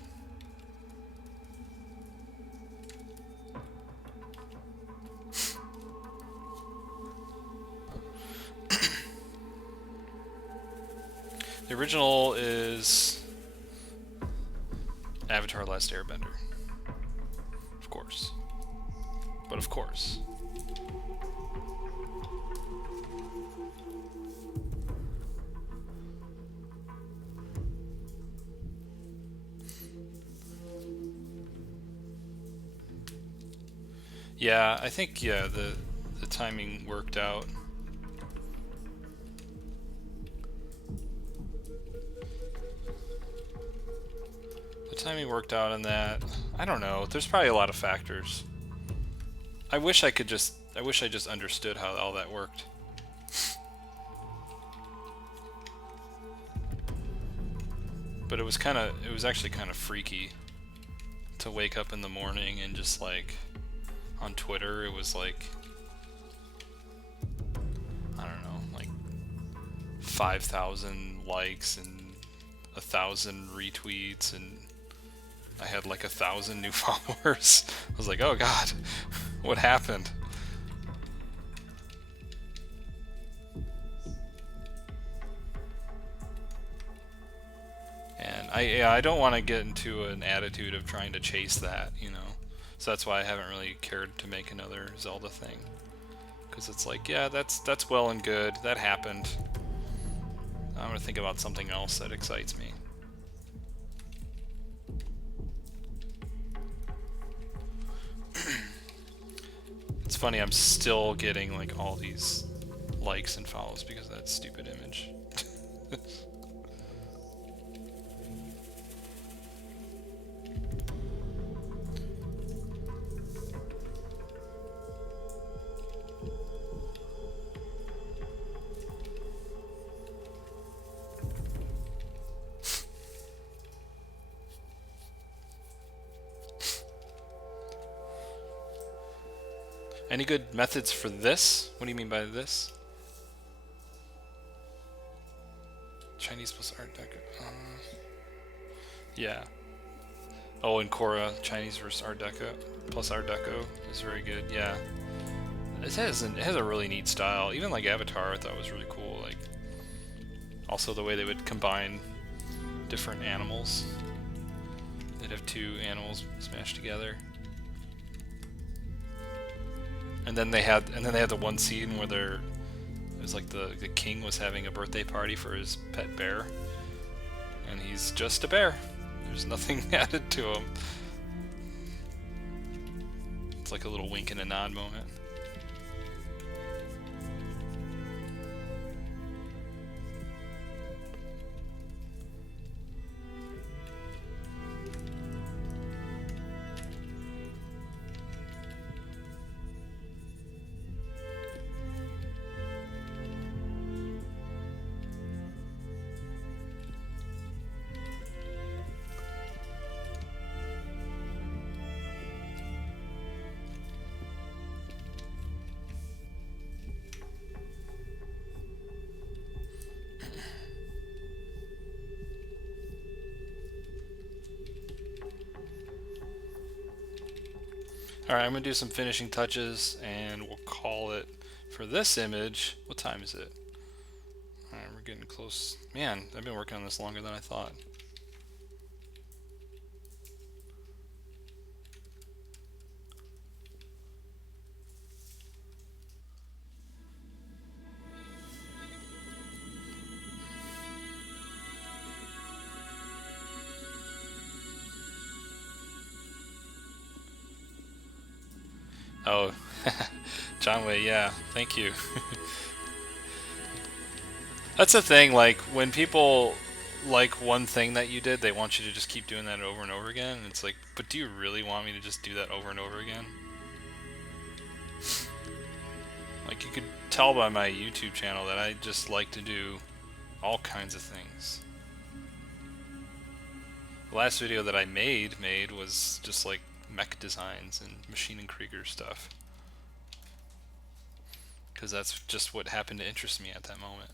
The original is Avatar: Last Airbender. Of course. But of course. Yeah, I think the timing worked out. The timing worked out in that. I don't know. There's probably a lot of factors. I wish I just understood how all that worked. But it was actually kind of freaky to wake up in the morning and just like on Twitter it was like, I don't know, like 5,000 likes and 1,000 retweets, and I had like 1,000 new followers. I was like, oh god, what happened? And I don't want to get into an attitude of trying to chase that, you know. So that's why I haven't really cared to make another Zelda thing. Because it's like, yeah, that's well and good. That happened. I'm going to think about something else that excites me. It's funny, I'm still getting like all these likes and follows because of that stupid image. Any good methods for this? What do you mean by this? Chinese plus Art Deco. Yeah. Oh, and Korra, Chinese versus Art Deco plus Art Deco is very good. Yeah. It has a really neat style. Even like Avatar, I thought was really cool. Like, also the way they would combine different animals. They'd have two animals smashed together. And then they had the one scene where it was like the king was having a birthday party for his pet bear, and he's just a bear. There's nothing added to him. It's like a little wink and a nod moment. Alright, I'm going to do some finishing touches, and we'll call it for this image. What time is it? Alright, we're getting close. Man, I've been working on this longer than I thought. Oh, John Way, yeah, thank you. That's the thing, like, when people like one thing that you did, they want you to just keep doing that over and over again, and it's like, but do you really want me to just do that over and over again? Like, you could tell by my YouTube channel that I just like to do all kinds of things. The last video that I made was just like mech designs and Machine and Krieger stuff, because that's just what happened to interest me at that moment.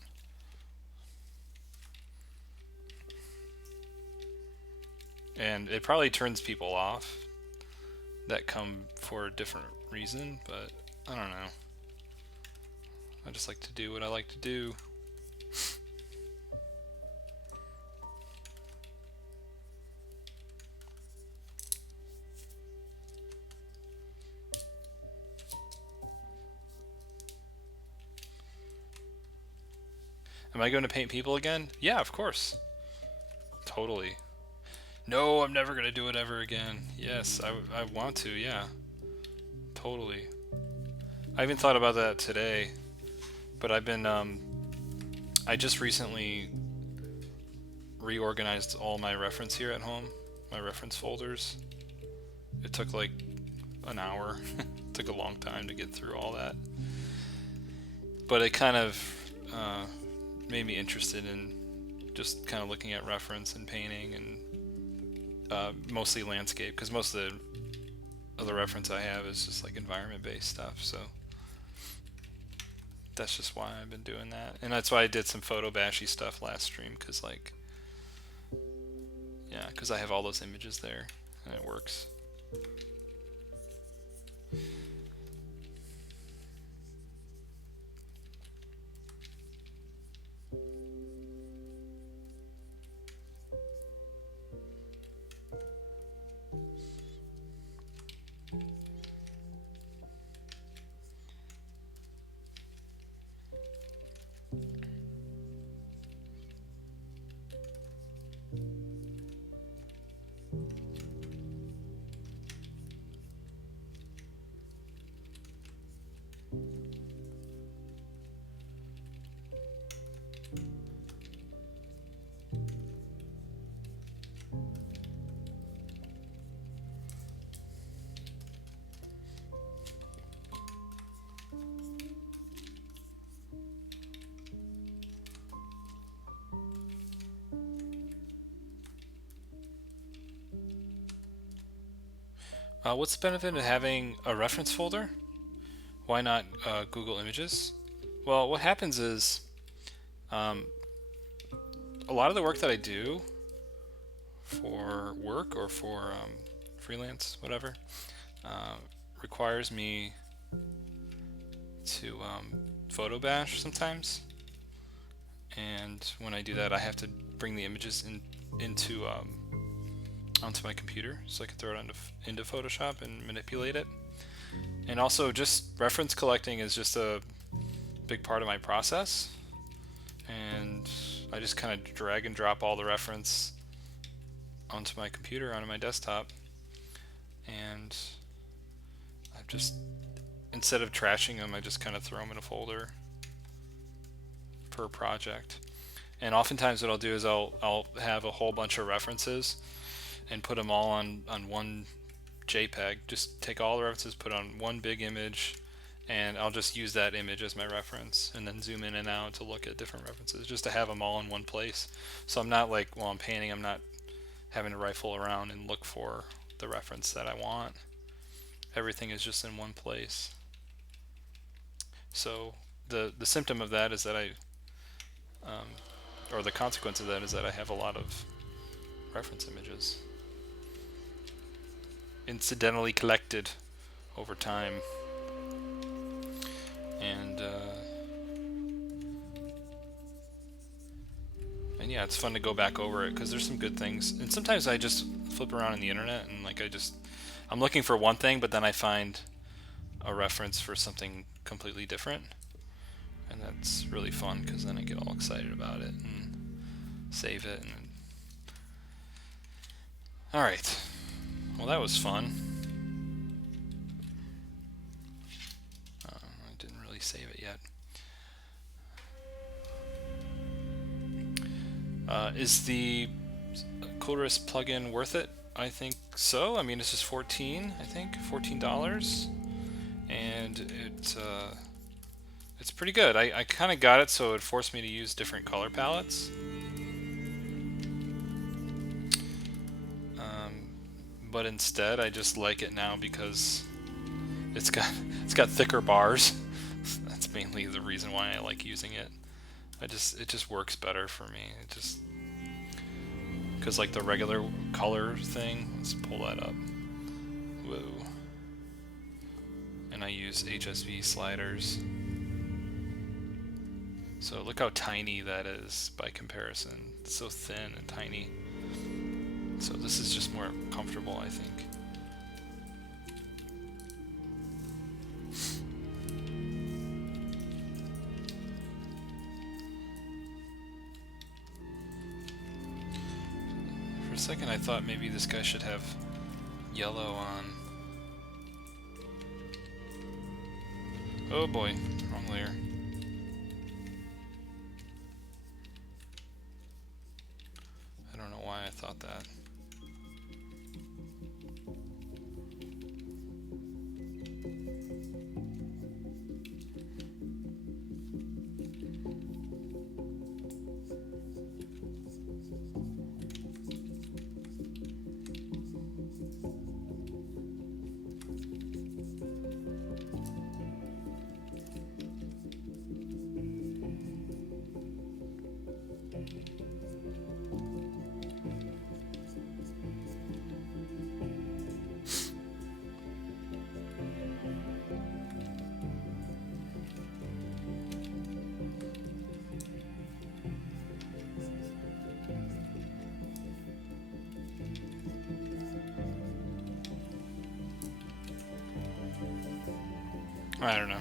And it probably turns people off that come for a different reason, but I don't know. I just like to do what I like to do. Am I going to paint people again? Yeah, of course. Totally. No, I'm never going to do it ever again. Yes, I want to, yeah. Totally. I even thought about that today, but I've been, I just recently reorganized all my reference here at home, my reference folders. It took like an hour. It took a long time to get through all that. But it kind of made me interested in just kind of looking at reference and painting, and mostly landscape, because most of the reference I have is just like environment based stuff, so that's just why I've been doing that. And that's why I did some photo bashy stuff last stream, because like, yeah, because I have all those images there and it works. What's the benefit of having a reference folder? Why not Google Images? Well, what happens is a lot of the work that I do for work or for freelance, whatever, requires me to photo bash sometimes. And when I do that, I have to bring the images into onto my computer so I can throw it into Photoshop and manipulate it. And also, just reference collecting is just a big part of my process, and I just kind of drag and drop all the reference onto my computer, onto my desktop, and I just, instead of trashing them, I just kind of throw them in a folder per project. And oftentimes what I'll do is I'll have a whole bunch of references and put them all on one JPEG. Just take all the references, put on one big image, and I'll just use that image as my reference, and then zoom in and out to look at different references, just to have them all in one place. So I'm not like, while I'm painting, I'm not having to rifle around and look for the reference that I want. Everything is just in one place. So the symptom of that is that or the consequence of that is that I have a lot of reference images incidentally collected over time. And yeah, it's fun to go back over it because there's some good things. And sometimes I just flip around on the internet and like I'm looking for one thing, but then I find a reference for something completely different. And that's really fun because then I get all excited about it and save it. And all right. Well, that was fun. I didn't really save it yet. Is the Coolrist plugin worth it? I think so. I mean, it's just $14, I think, $14, and it's pretty good. I kind of got it so it forced me to use different color palettes. but instead I just like it now because it's got thicker bars. That's mainly the reason why I like using it. It just works better for me. It just because like the regular color thing. Let's pull that up. Whoa. And I use HSV sliders. So look how tiny that is by comparison. It's so thin and tiny. So this is just more comfortable, I think. For a second I thought maybe this guy should have yellow on. Oh boy, wrong layer. I don't know why I thought that. I don't know.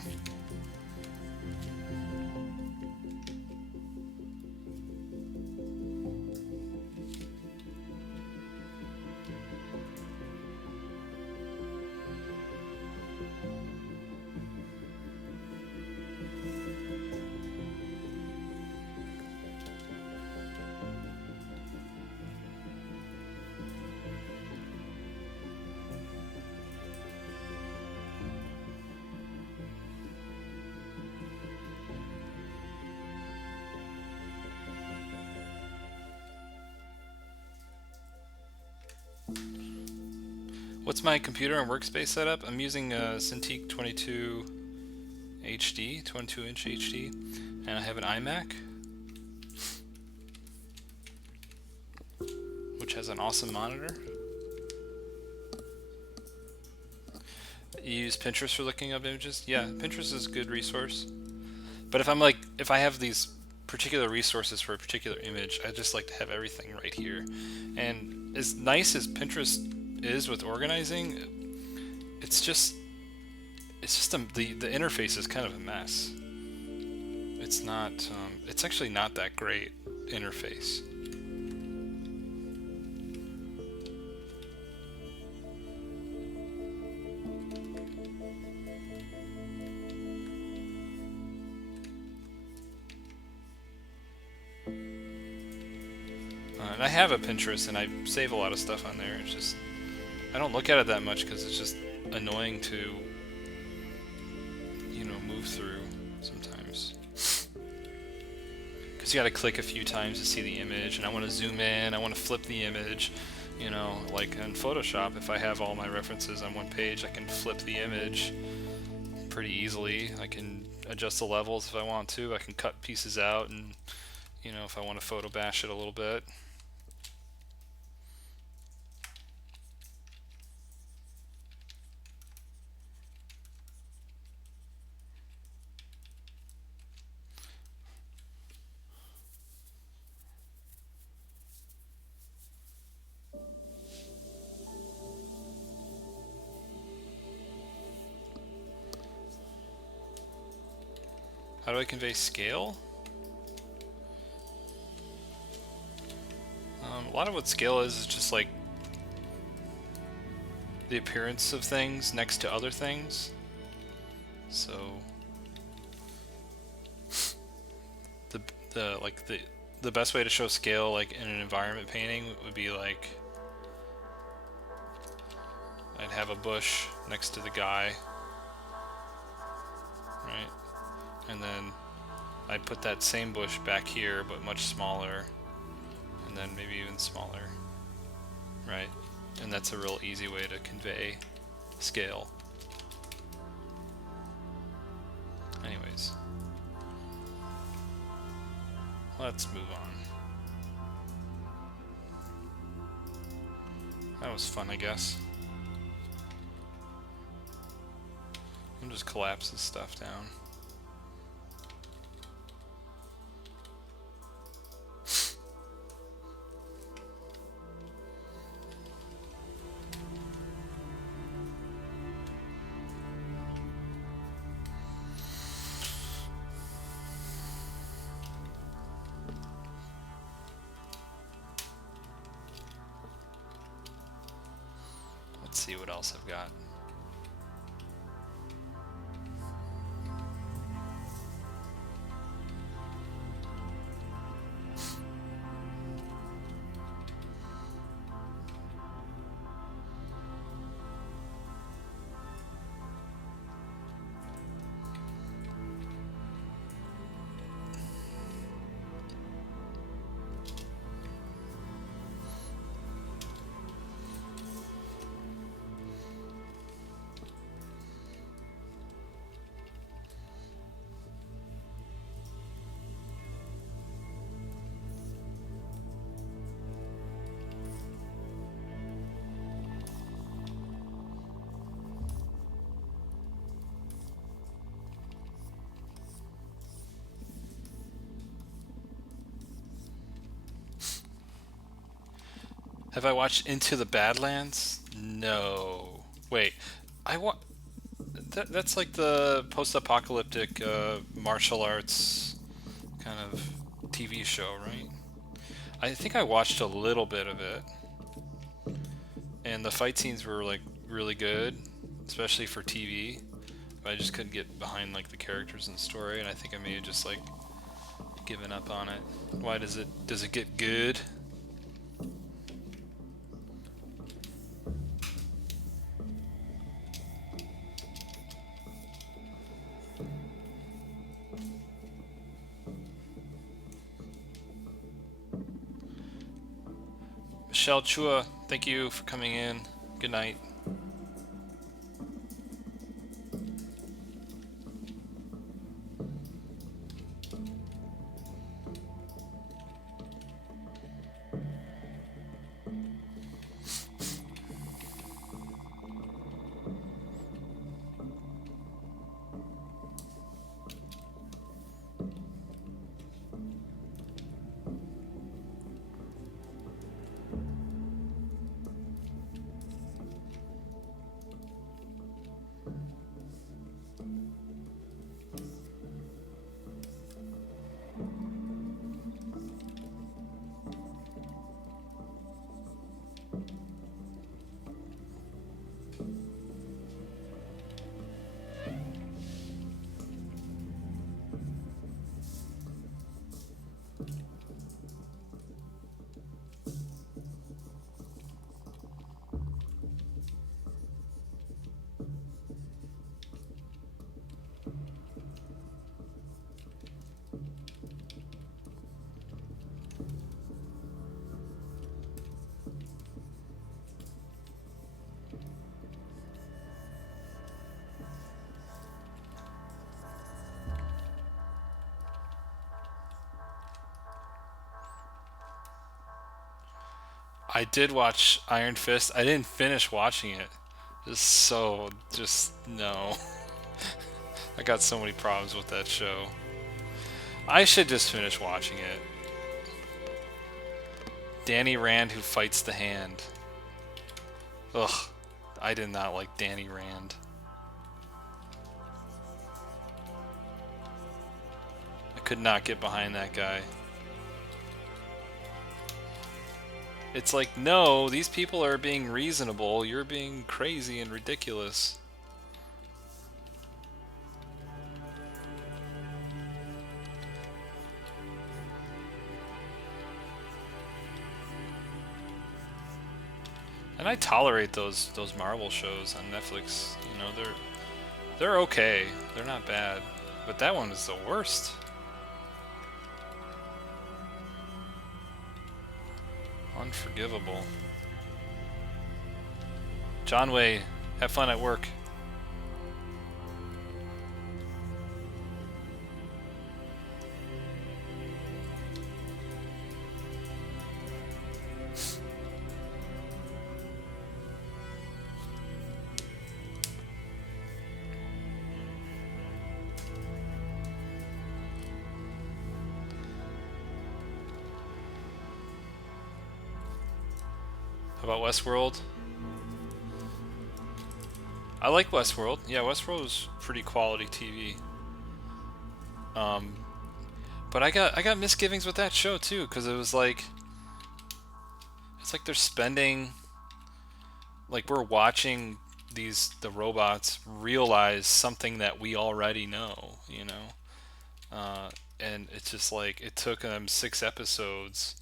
What's my computer and workspace setup? I'm using a Cintiq 22 HD, 22-inch HD, and I have an iMac, which has an awesome monitor. You use Pinterest for looking up images? Yeah, Pinterest is a good resource. But if I have these particular resources for a particular image, I just like to have everything right here. And as nice as Pinterest is with organizing, it's just the interface is kind of a mess. It's not it's actually not that great interface. And I have a Pinterest and I save a lot of stuff on there. It's just I don't look at it that much because it's just annoying to, you know, move through sometimes. Because you got to click a few times to see the image, and I want to zoom in, I want to flip the image, you know, like in Photoshop, if I have all my references on one page, I can flip the image pretty easily. I can adjust the levels if I want to, I can cut pieces out, and, you know, if I want to photo bash it a little bit. How do I convey scale? A lot of what scale is just like the appearance of things next to other things. So the best way to show scale like in an environment painting would be like I'd have a bush next to the guy, right? And then I'd put that same bush back here but much smaller, and then maybe even smaller, right? And that's a real easy way to convey scale. Anyways, let's move on. That was fun, I guess. I'll just collapse this stuff down. Let's see what else I've got. Have I watched Into the Badlands? No. Wait, that's like the post-apocalyptic martial arts kind of TV show, right? I think I watched a little bit of it, and the fight scenes were like really good, especially for TV. But I just couldn't get behind like the characters and the story, and I think I may have just like given up on it. Why does it get good? Michelle Chua, thank you for coming in. Good night. I did watch Iron Fist. I didn't finish watching it. Just no. I got so many problems with that show. I should just finish watching it. Danny Rand who fights the hand. Ugh. I did not like Danny Rand. I could not get behind that guy. It's like, no, these people are being reasonable. You're being crazy and ridiculous. And I tolerate those Marvel shows on Netflix. You know, they're okay. They're not bad. But that one is the worst. Unforgivable. John Way, have fun at work. How about Westworld? I like Westworld. Yeah, Westworld was pretty quality TV. But I got misgivings with that show too, because it was like, it's like they're spending, like we're watching the robots realize something that we already know, you know, and it's just like it took them 6 episodes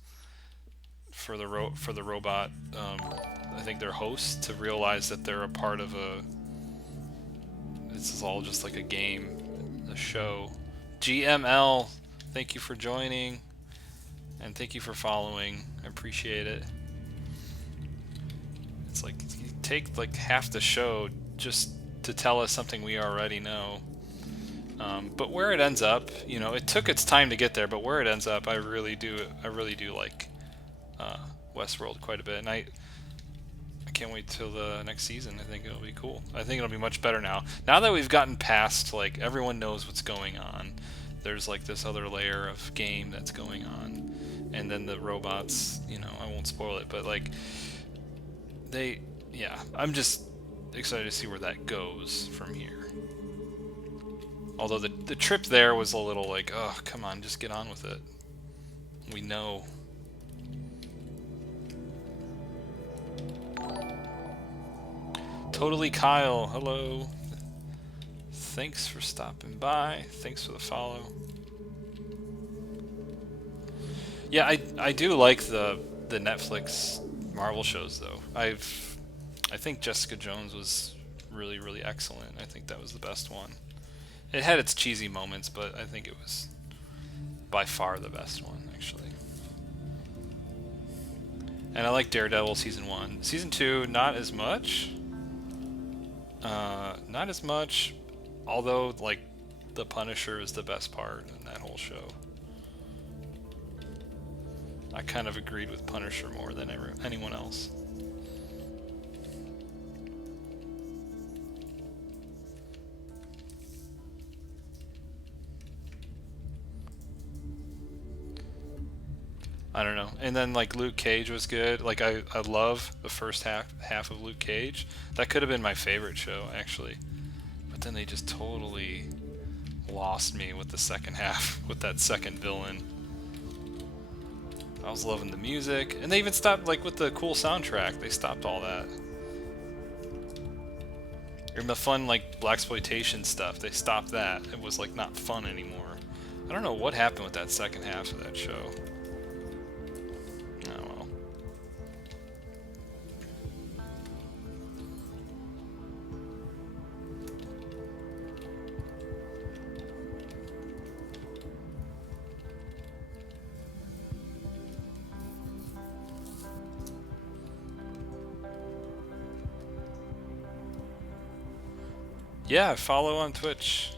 for the robot, I think their host, to realize that they're a part of a. This is all just like a game, a show. GML, thank you for joining, and thank you for following. I appreciate it. It's like you take like half the show just to tell us something we already know. But where it ends up, you know, it took its time to get there. But where it ends up, I really do like Westworld quite a bit, and I can't wait till the next season. I think it'll be cool. I think it'll be much better now. Now that we've gotten past, like, everyone knows what's going on. There's like this other layer of game that's going on, and then the robots. You know, I won't spoil it, but like yeah, I'm just excited to see where that goes from here. Although the trip there was a little like, oh, come on, just get on with it. We know. Totally Kyle, hello. Thanks for stopping by. Thanks for the follow. Yeah, I do like the Netflix Marvel shows though. I think Jessica Jones was really excellent. I think that was the best one. It had its cheesy moments, but I think it was by far the best one, actually. And I like Daredevil season 1. Season 2, not as much. Not as much, although like the Punisher is the best part in that whole show. I kind of agreed with Punisher more than anyone else. I don't know. And then like Luke Cage was good. Like I love the first half of Luke Cage. That could have been my favorite show actually. But then they just totally lost me with the second half with that second villain. I was loving the music, and they even stopped like with the cool soundtrack. They stopped all that. And the fun like blaxploitation stuff, they stopped that. It was like not fun anymore. I don't know what happened with that second half of that show. Oh well. Yeah, follow on Twitch.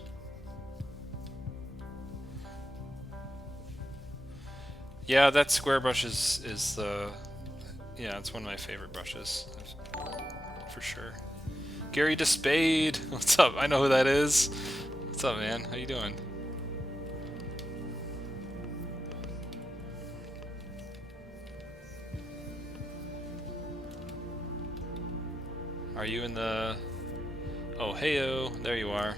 Yeah, that square brush is the... Yeah, it's one of my favorite brushes. For sure. Gary Despade! What's up? I know who that is. What's up, man? How you doing? Are you in the... Oh, heyo, there you are.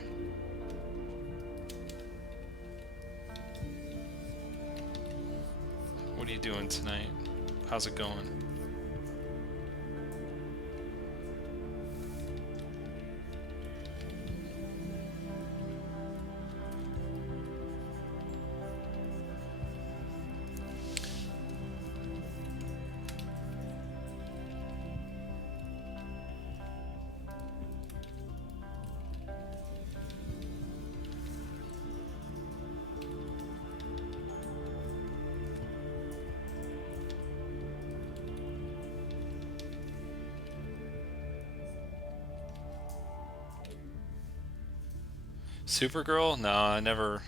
What are you doing tonight? How's it going? Supergirl? No, I never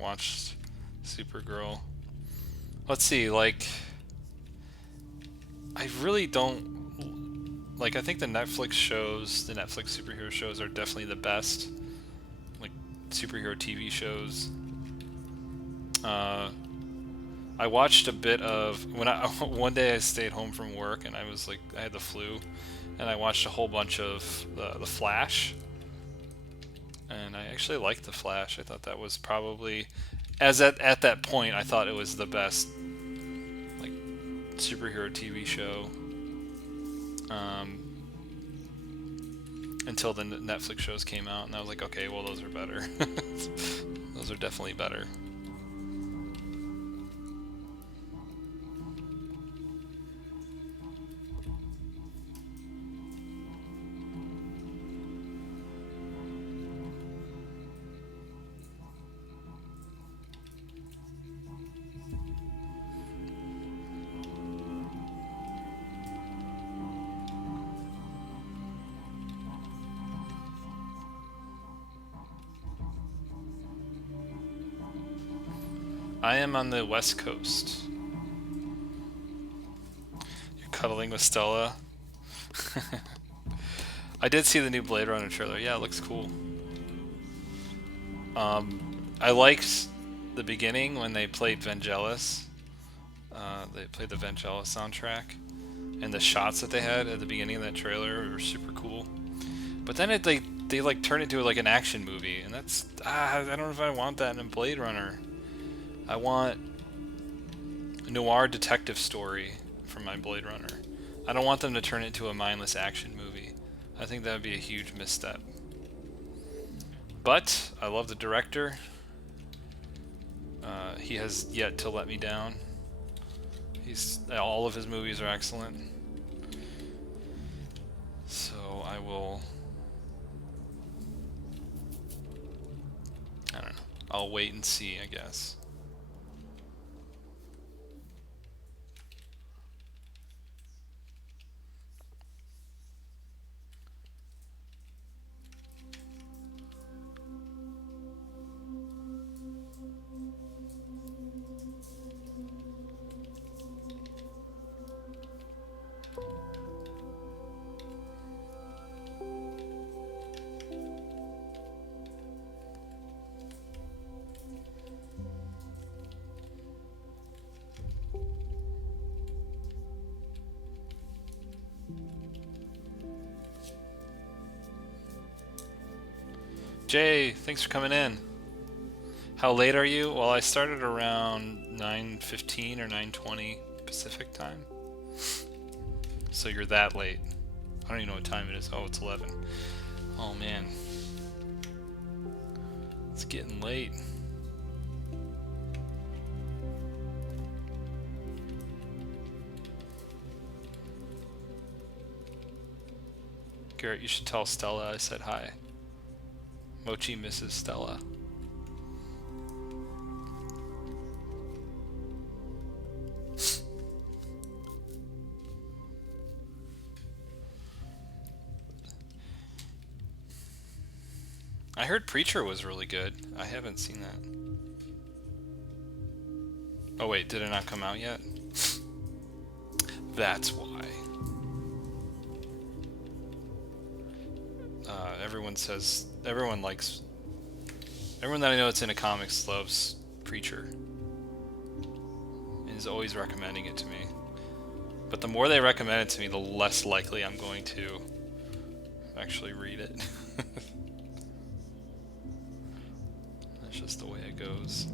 watched Supergirl. Let's see, like, I really don't like. I think the Netflix shows, the Netflix superhero shows, are definitely the best. Like superhero TV shows. Uh, I watched a bit of when I one day I stayed home from work and I was like I had the flu, and I watched a whole bunch of the Flash, and I actually liked the Flash. I thought that was probably, as at that point, I thought it was the best like superhero TV show. Um, until the Netflix shows came out, and I was like, okay, well those are better. Those are definitely better. I am on the West Coast. You're cuddling with Stella. I did see the new Blade Runner trailer. Yeah, it looks cool. I liked the beginning when they played Vangelis. They played the Vangelis soundtrack, and the shots that they had at the beginning of that trailer were super cool. But then they like turn it into like an action movie, and that's I don't know if I want that in a Blade Runner. I want a noir detective story from my Blade Runner. I don't want them to turn it into a mindless action movie. I think that would be a huge misstep. But I love the director. He has yet to let me down. All of his movies are excellent. So I don't know. I'll wait and see, I guess. Jay, thanks for coming in. How late are you? Well, I started around 9:15 or 9:20 Pacific time. So you're that late. I don't even know what time it is. Oh, it's 11. Oh man. It's getting late. Garrett, you should tell Stella I said hi. Mochi misses Stella. I heard Preacher was really good. I haven't seen that. Oh wait, did it not come out yet? That's why. Everyone that I know that's into comics loves Preacher. And is always recommending it to me. But the more they recommend it to me, the less likely I'm going to actually read it. That's just the way it goes.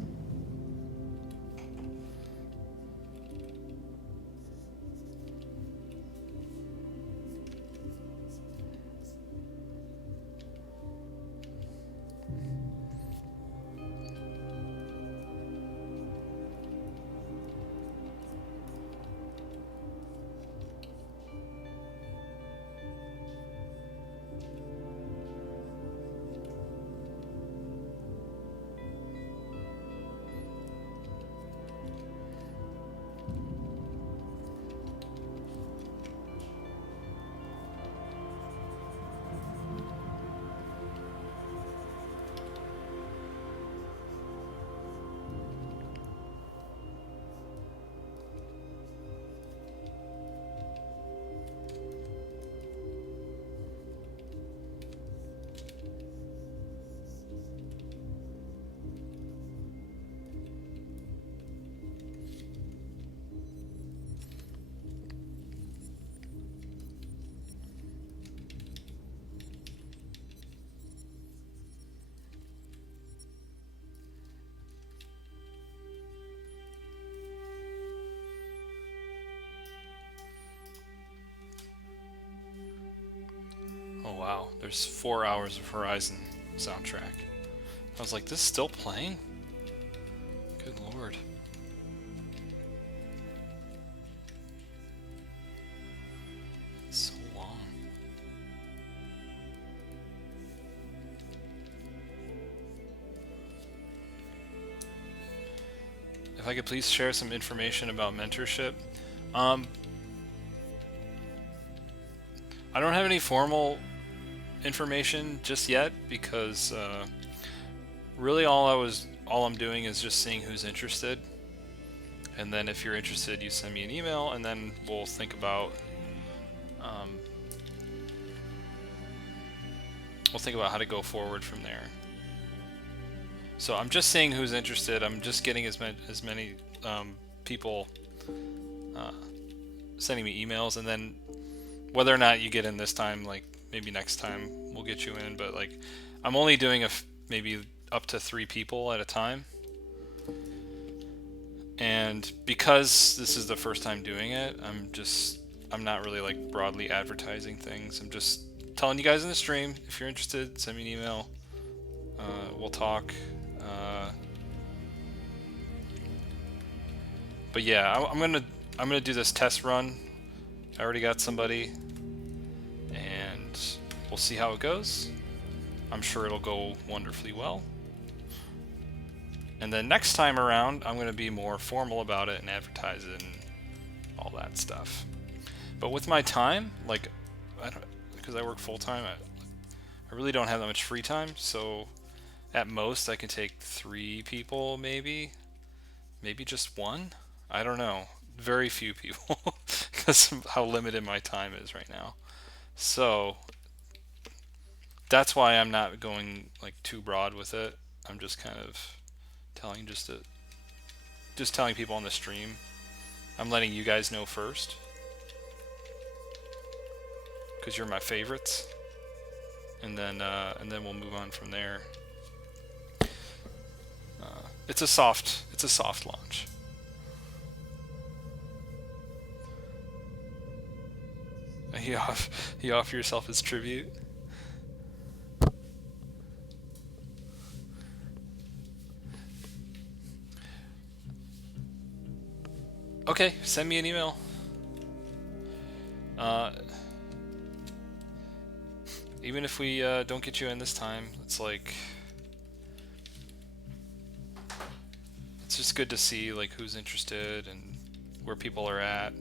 there's 4 hours of Horizon soundtrack. I was like, this is still playing? Good lord. It's so long. If I could please share some information about mentorship. I don't have any formal information just yet because really all I'm doing is just seeing who's interested, and then if you're interested you send me an email and then we'll think about how to go forward from there. So I'm just seeing who's interested. I'm just getting as many people sending me emails, and then whether or not you get in this time, like maybe next time we'll get you in, but like I'm only doing maybe up to 3 people at a time. And because this is the first time doing it, I'm not really like broadly advertising things. I'm just telling you guys in the stream, if you're interested, send me an email. We'll talk. But yeah, I'm gonna do this test run. I already got somebody, and we'll see how it goes. I'm sure it'll go wonderfully well. And then next time around, I'm gonna be more formal about it and advertise it and all that stuff. But with my time, like, because I work full time, I really don't have that much free time. So at most, I can take 3 people, maybe just 1. I don't know. Very few people, because of how limited my time is right now. So that's why I'm not going like too broad with it. I'm just kind of telling telling people on the stream. I'm letting you guys know first, because you're my favorites, and then we'll move on from there. It's a soft launch. You offer yourself as tribute. Okay, send me an email. Even if we don't get you in this time, it's like it's just good to see like who's interested and where people are at.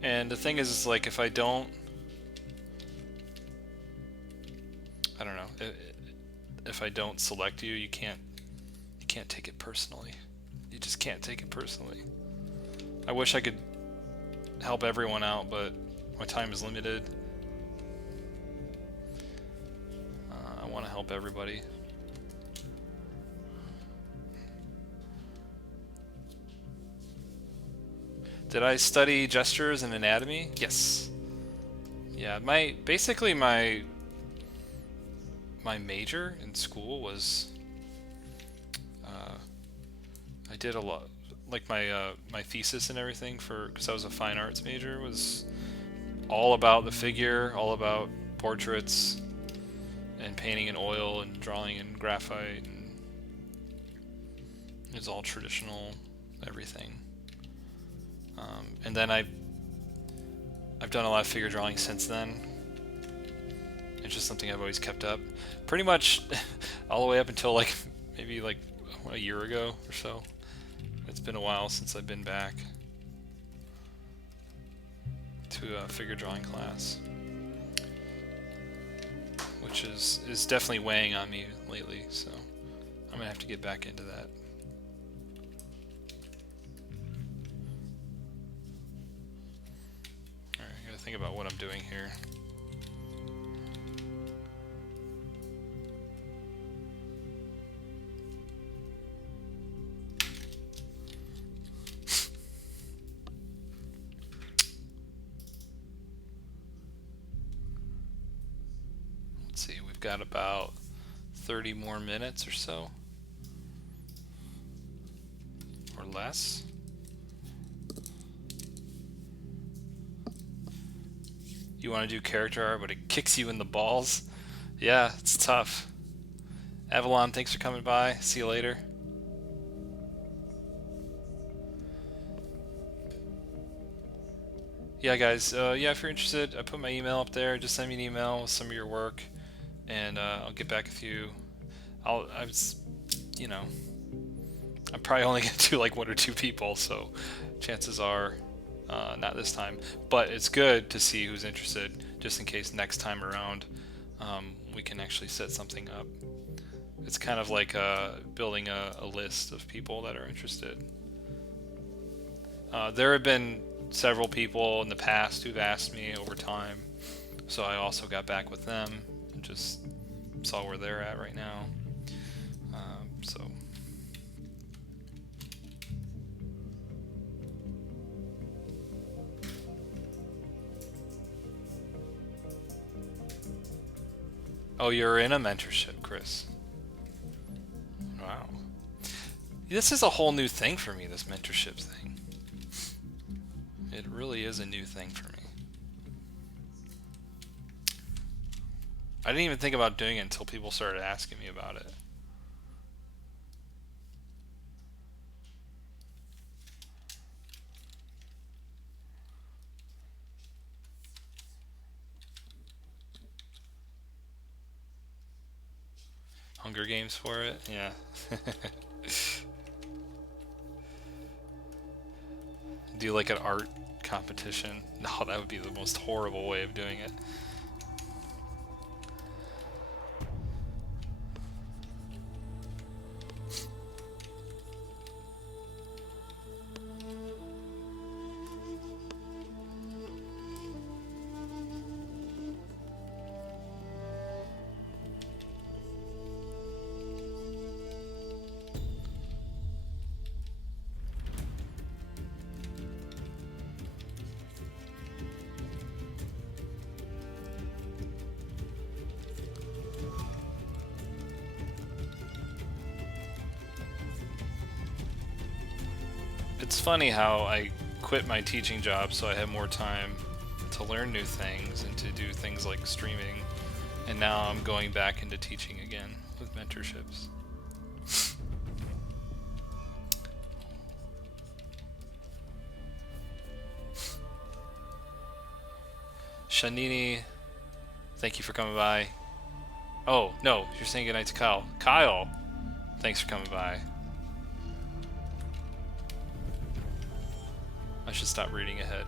And the thing is like if I don't know, if I don't select you, you can't take it personally. You just can't take it personally. I wish I could help everyone out, but my time is limited. I want to help everybody. Did I study gestures and anatomy? Yes. Yeah, basically my major in school was I did a lot, like my thesis and everything, because I was a fine arts major, was all about the figure, all about portraits and painting in oil and drawing in graphite, and it's all traditional everything. And then I've done a lot of figure drawing since then. It's just something I've always kept up, pretty much all the way up until like maybe like a year ago or so. It's been a while since I've been back to a figure drawing class, which is definitely weighing on me lately, so I'm gonna have to get back into that. Alright, I gotta think about what I'm doing here. Got about 30 more minutes or so, or less. You want to do character art, but it kicks you in the balls. Yeah, it's tough. Avalon, thanks for coming by. See you later. Yeah, guys. Yeah, if you're interested, I put my email up there. Just send me an email with some of your work, and I'll get back with you. I was, you know, I'm probably only gonna do like 1 or 2 people, so chances are not this time. But it's good to see who's interested, just in case next time around we can actually set something up. It's kind of like building a list of people that are interested. There have been several people in the past who've asked me over time, so I also got back with them and just saw where they're at right now. So oh, you're in a mentorship, Chris. Wow. This is a whole new thing for me, this mentorship thing. It really is a new thing for me. I didn't even think about doing it until people started asking me about it. Hunger Games for it? Yeah. Do like an art competition? No, that would be the most horrible way of doing it. It's funny how I quit my teaching job so I have more time to learn new things and to do things like streaming, and now I'm going back into teaching again with mentorships. Shanini, thank you for coming by. Oh, no, you're saying goodnight to Kyle. Kyle, thanks for coming by. I should stop reading ahead.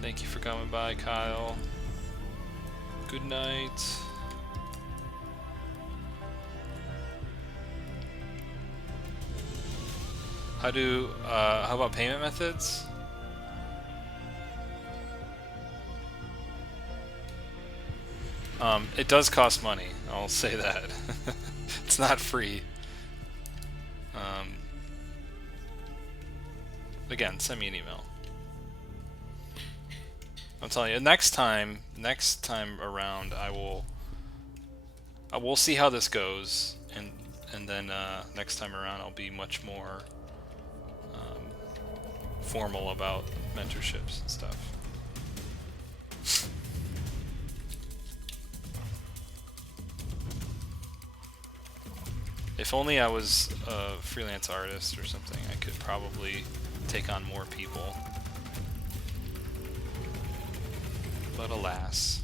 Thank you for coming by, Kyle. Good night. How about payment methods? It does cost money, I'll say that. It's not free. Again, send me an email. I'm telling you, next time around, I will see how this goes, and then next time around, I'll be much more formal about mentorships and stuff. If only I was a freelance artist or something, I could probably take on more people. But alas.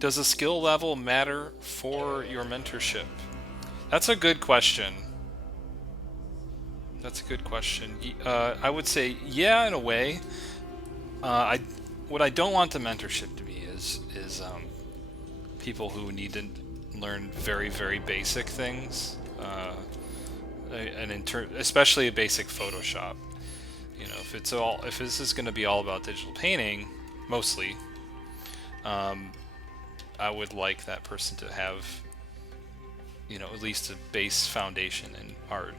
Does a skill level matter for your mentorship? That's a good question. That's a good question. I would say yeah, in a way. What I don't want the mentorship to be is people who need to learn very, very basic things, and especially basic Photoshop. You know, if this is going to be all about digital painting, mostly, I would like that person to have, you know, at least a base foundation in art.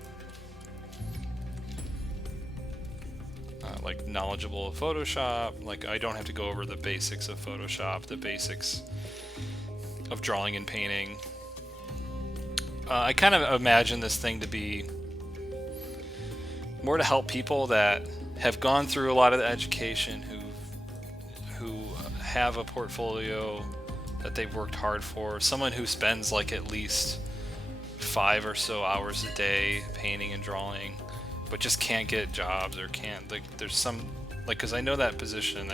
Like knowledgeable of Photoshop. Like I don't have to go over the basics of Photoshop, the basics of drawing and painting. I kind of imagine this thing to be more to help people that have gone through a lot of the education, who have a portfolio that they've worked hard for. Someone who spends like at least 5 or so hours a day painting and drawing, but just can't get jobs, or can't, like, there's some, like, because I know that position.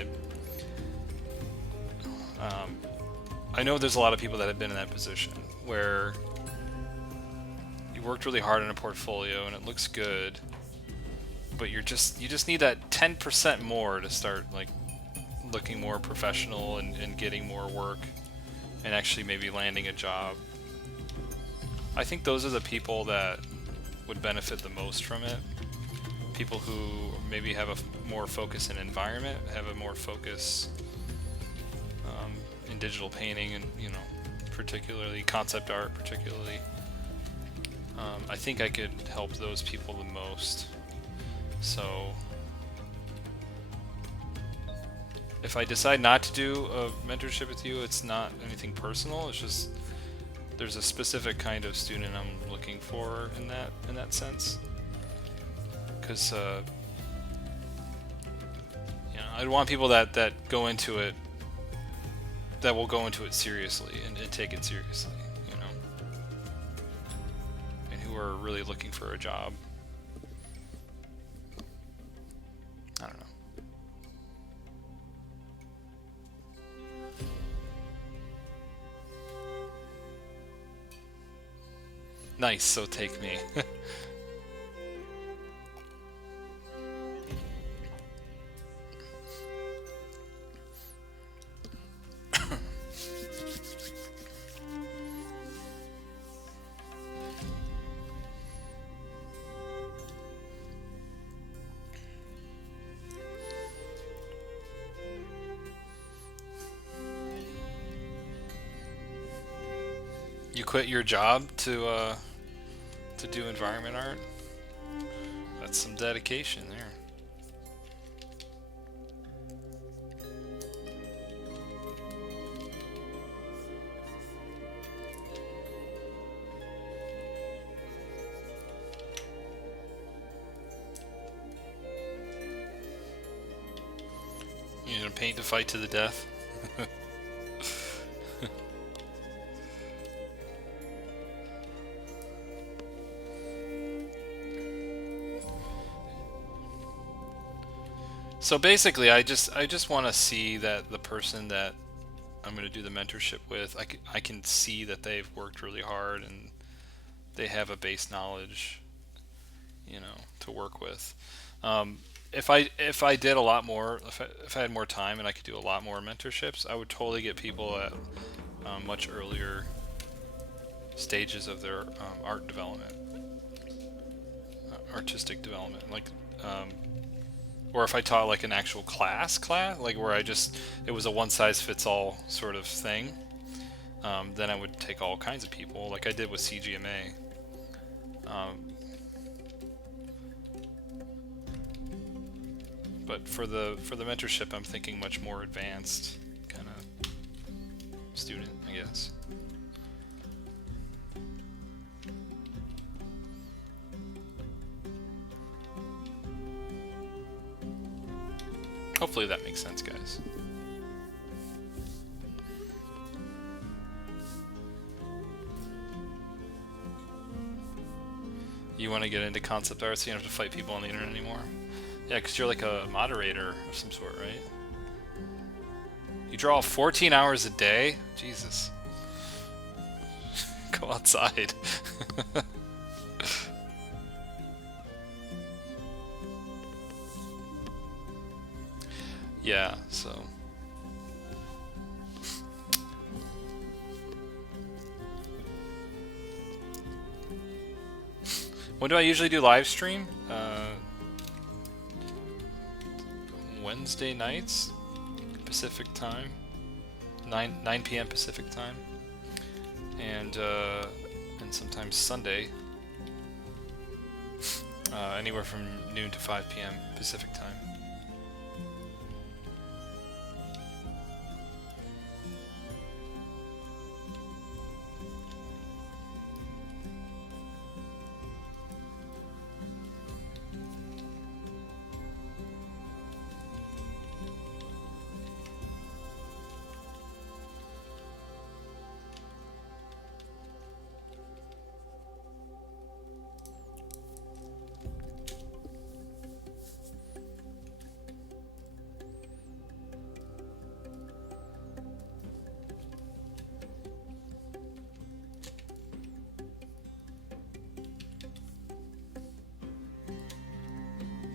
I know there's a lot of people that have been in that position where you worked really hard on a portfolio and it looks good, but you just need that 10% more to start like looking more professional and getting more work and actually maybe landing a job. I think those are the people that would benefit the most from it. People who maybe have a more focus in environment, have a more focus in digital painting, and, you know, particularly concept art, particularly. I think I could help those people the most. So if I decide not to do a mentorship with you, it's not anything personal. It's just there's a specific kind of student I'm looking for in that sense. Because you know, I'd want people that go into it, that will go into it seriously and take it seriously, you know, and who are really looking for a job. I don't know. Nice, so take me. You quit your job to do environment art? That's some dedication there. You gonna paint to fight to the death? So basically, I just want to see that the person that I'm going to do the mentorship with, I can see that they've worked really hard and they have a base knowledge, you know, to work with. If I did a lot more, if I had more time and I could do a lot more mentorships, I would totally get people at much earlier stages of their art development, artistic development, like. Or if I taught like an actual class, like where it was a one-size-fits-all sort of thing, then I would take all kinds of people, like I did with CGMA. But for the mentorship, I'm thinking much more advanced kind of student, I guess. Hopefully that makes sense, guys. You want to get into concept art so you don't have to fight people on the internet anymore? Yeah, because you're like a moderator of some sort, right? You draw 14 hours a day? Jesus. Go outside. Yeah, so. When do I usually do live stream? Wednesday nights, Pacific time, 9 p.m. Pacific time, and sometimes Sunday, anywhere from noon to 5 p.m. Pacific time.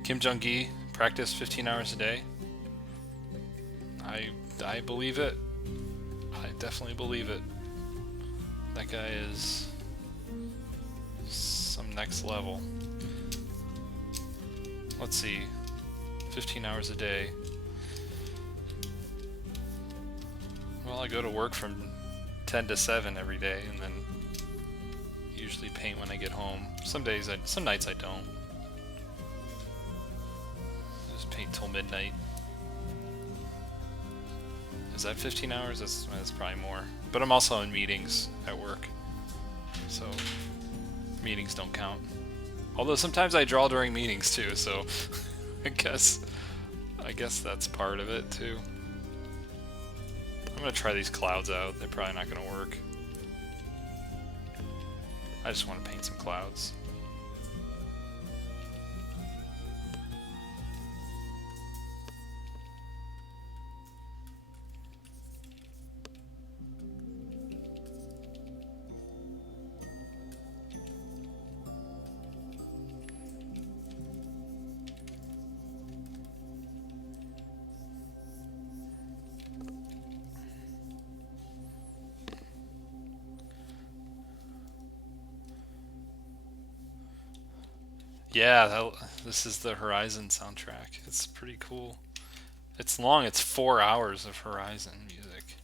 Kim Jong-gi, practice 15 hours a day. I believe it. I definitely believe it. That guy is some next level. Let's see. 15 hours a day. Well, I go to work from 10 to 7 every day, and then usually paint when I get home. Some nights I don't. Paint till midnight. Is that 15 hours? That's probably more. But I'm also in meetings at work, so meetings don't count. Although sometimes I draw during meetings too, so I guess that's part of it too. I'm gonna try these clouds out. They're probably not gonna work. I just want to paint some clouds. Yeah, this is the Horizon soundtrack. It's pretty cool. It's long. It's 4 hours of Horizon music.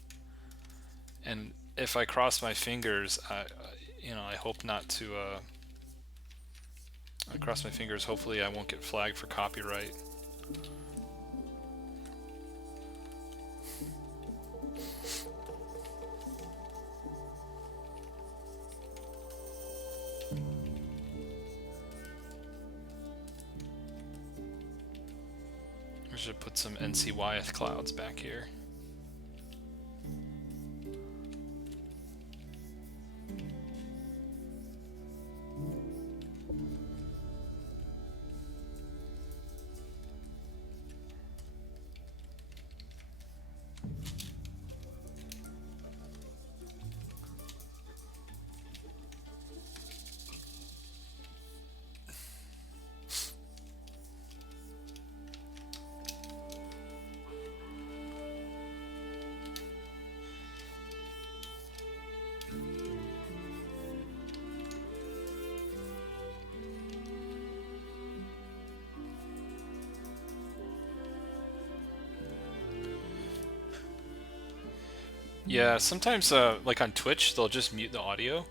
And if I cross my fingers, I hope not to. I cross my fingers. Hopefully, I won't get flagged for copyright. I should put some NCYF clouds back here. Yeah, sometimes like on Twitch, they'll just mute the audio.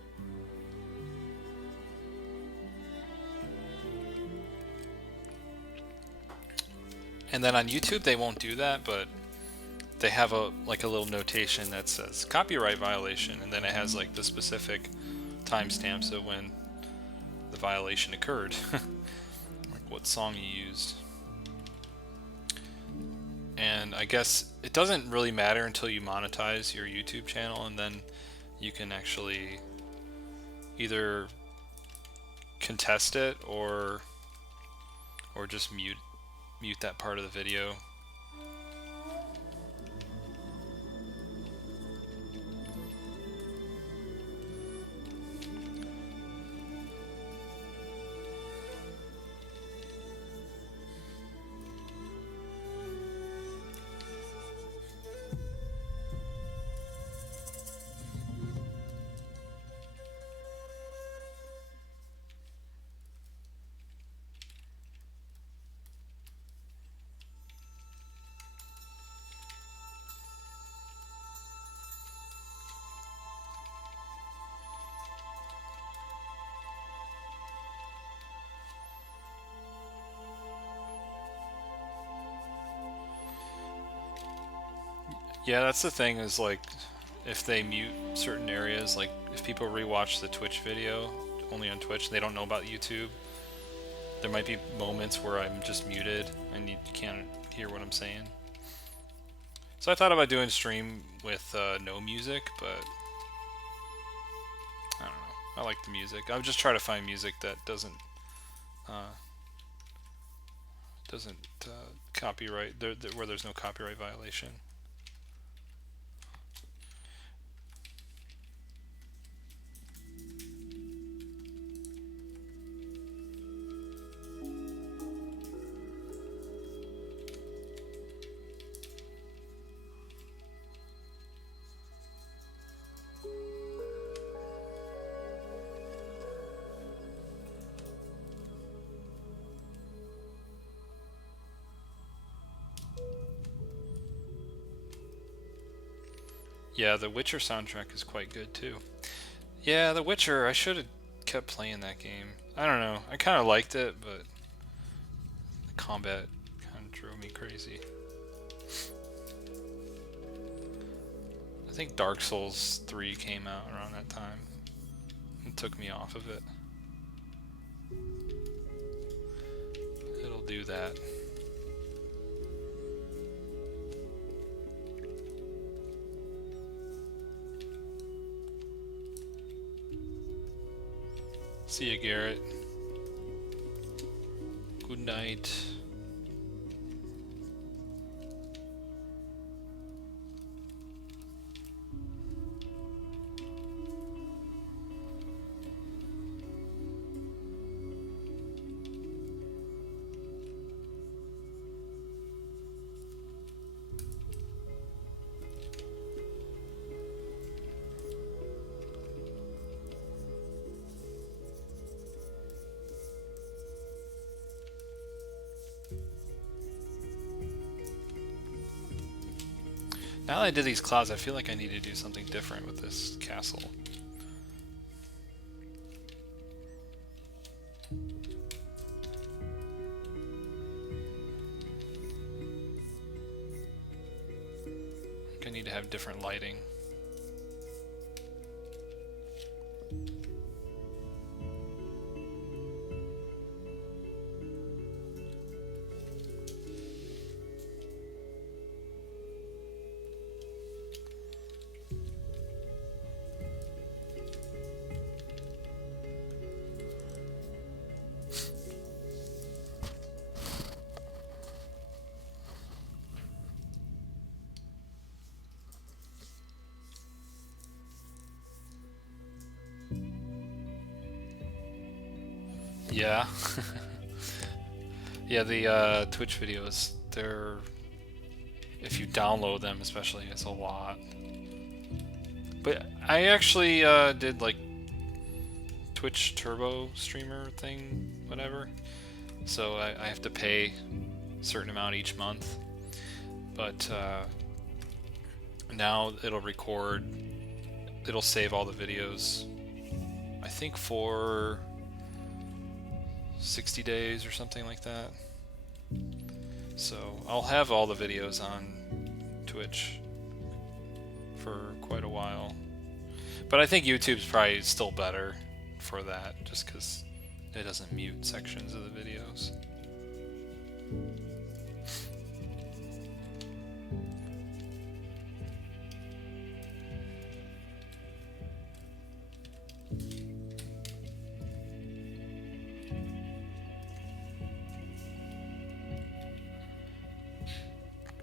And then on YouTube, they won't do that, but they have a little notation that says copyright violation, and then it has like the specific timestamps of when the violation occurred, like what song you used. And I guess it doesn't really matter until you monetize your YouTube channel, and then you can actually either contest it or just mute that part of the video. Yeah, that's the thing is like if they mute certain areas, like if people rewatch the Twitch video only on Twitch, they don't know about YouTube. There might be moments where I'm just muted and you can't hear what I'm saying. So I thought about doing stream with no music, but I don't know. I like the music. I'm just trying to find music that doesn't copyright where there's no copyright violation. Yeah, the Witcher soundtrack is quite good too. Yeah, the Witcher, I should have kept playing that game. I don't know. I kind of liked it, but the combat kind of drove me crazy. I think Dark Souls 3 came out around that time. It took me off of it. It'll do that. See you, Garrett. Good night. Now that I did these clouds, I feel like I need to do something different with this castle. I need to have different lighting. Yeah. Yeah, the Twitch videos, they're, if you download them especially, it's a lot. But I actually did like Twitch Turbo streamer thing, whatever. So I have to pay a certain amount each month. But now it'll record, it'll save all the videos, I think for 60 days or something like that. So I'll have all the videos on Twitch for quite a while. But I think YouTube's probably still better for that, just because it doesn't mute sections of the videos.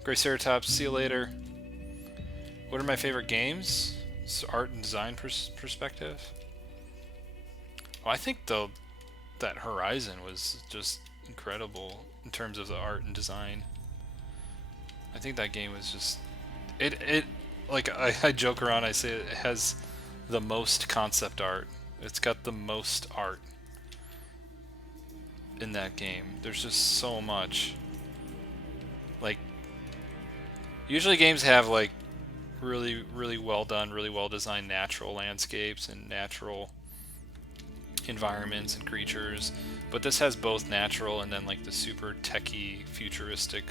Greyceratops, see you later. What are my favorite games? It's art and design perspective. Well, I think that Horizon was just incredible in terms of the art and design. I think that game was just it like I joke around, I say it has the most concept art. It's got the most art in that game. There's just so much. Like, usually games have like really well done, really well designed natural landscapes and natural environments and creatures, but this has both natural and then like the super techy futuristic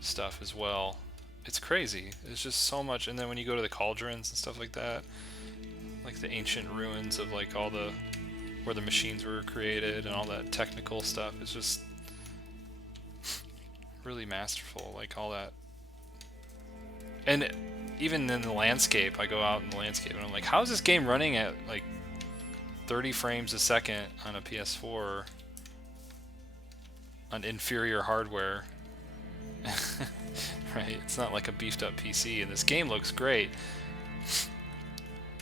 stuff as well. it's crazy. It's just so much. And then when you go to the cauldrons and stuff like that, like the ancient ruins of like all the where the machines were created and all that technical stuff, it's just really masterful. Like all that. And even in the landscape, I go out in the landscape and I'm like, how is this game running at like 30 frames a second on a PS4 on inferior hardware? Right? It's not like a beefed up PC, and this game looks great.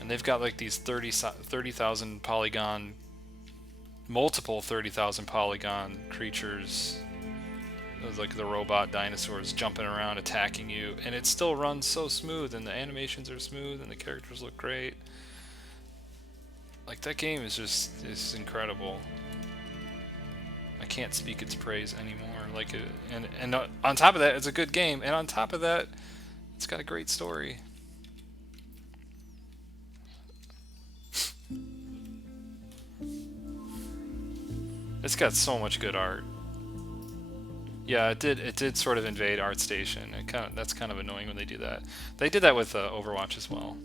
And they've got like these 30,000 polygon, multiple 30,000 polygon creatures. There's like the robot dinosaurs jumping around attacking you, and it still runs so smooth, and the animations are smooth, and the characters look great. Like that game is incredible. I can't speak its praise anymore. Like and on top of that, it's a good game, and on top of that, it's got a great story. It's got so much good art. Yeah, it did sort of invade ArtStation. That's kind of annoying when they do that. They did that with Overwatch as well.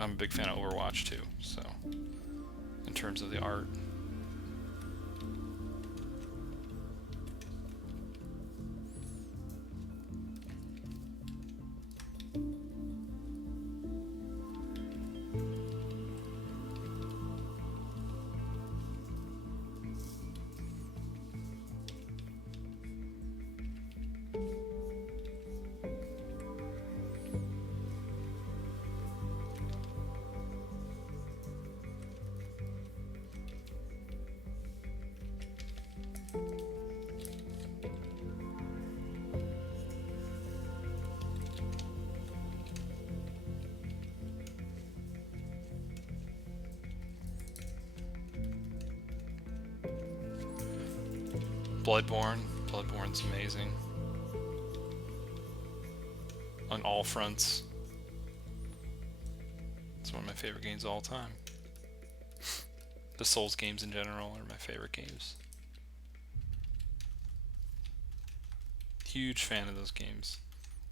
I'm a big fan of Overwatch too, so in terms of the art. Bloodborne's amazing on all fronts. It's one of my favorite games of all time. The Souls games in general are my favorite games. Huge fan of those games.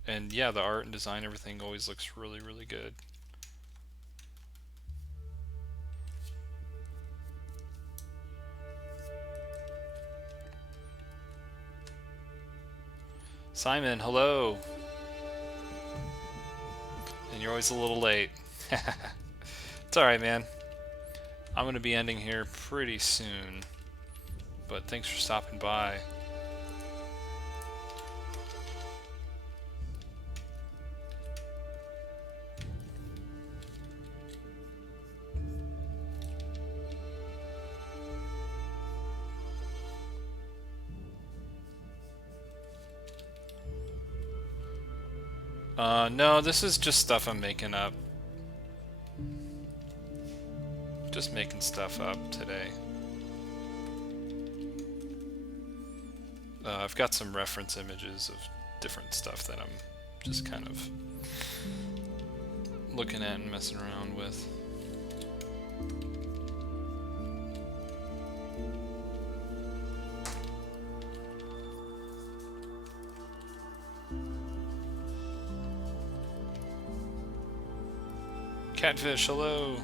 And yeah, the art and design, everything always looks really, really good. Simon, hello. And you're always a little late. It's alright, man. I'm going to be ending here pretty soon. But thanks for stopping by. No, this is just stuff I'm making up. Just making stuff up today. I've got some reference images of different stuff that I'm just kind of looking at and messing around with. Catfish, hello.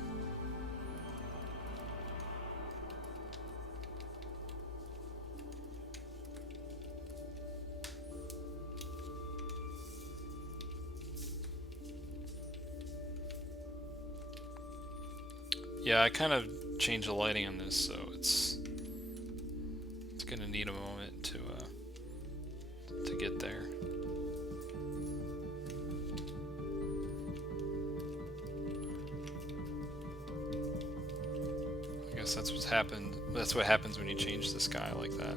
Yeah, I kind of changed the lighting on this, so it's gonna need a moment to get there. I guess that's what's happened. That's what happens when you change the sky like that.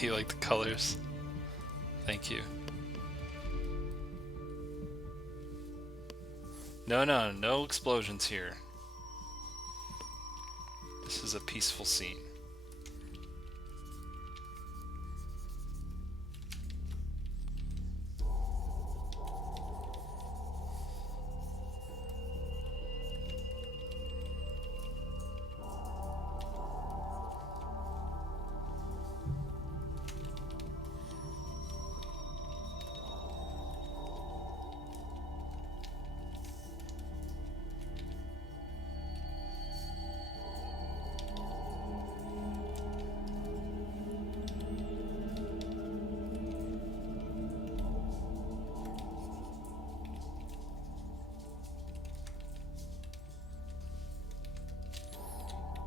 You like the colors? Thank you. No explosions here. This is a peaceful scene.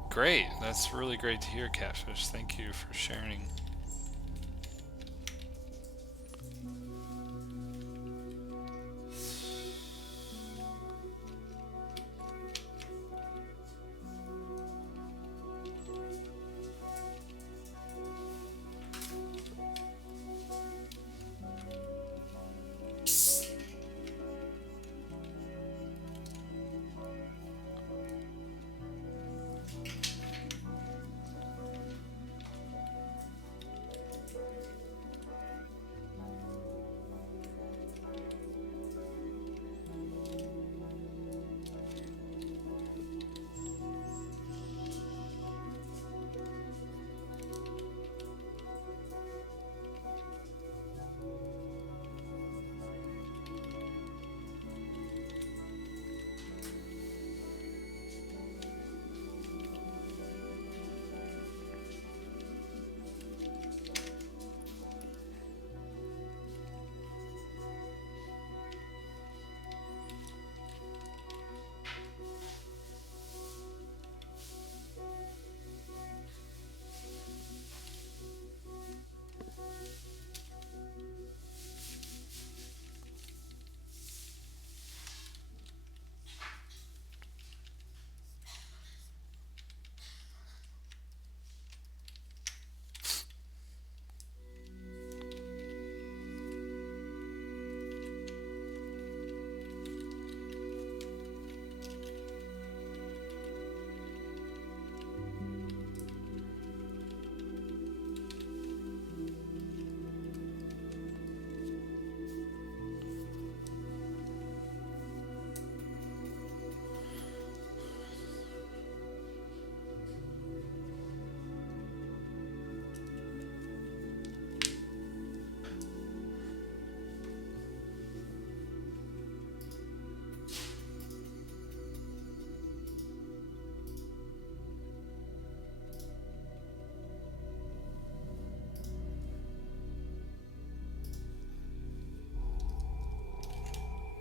Great, that's really great to hear, Catfish. Thank you for sharing.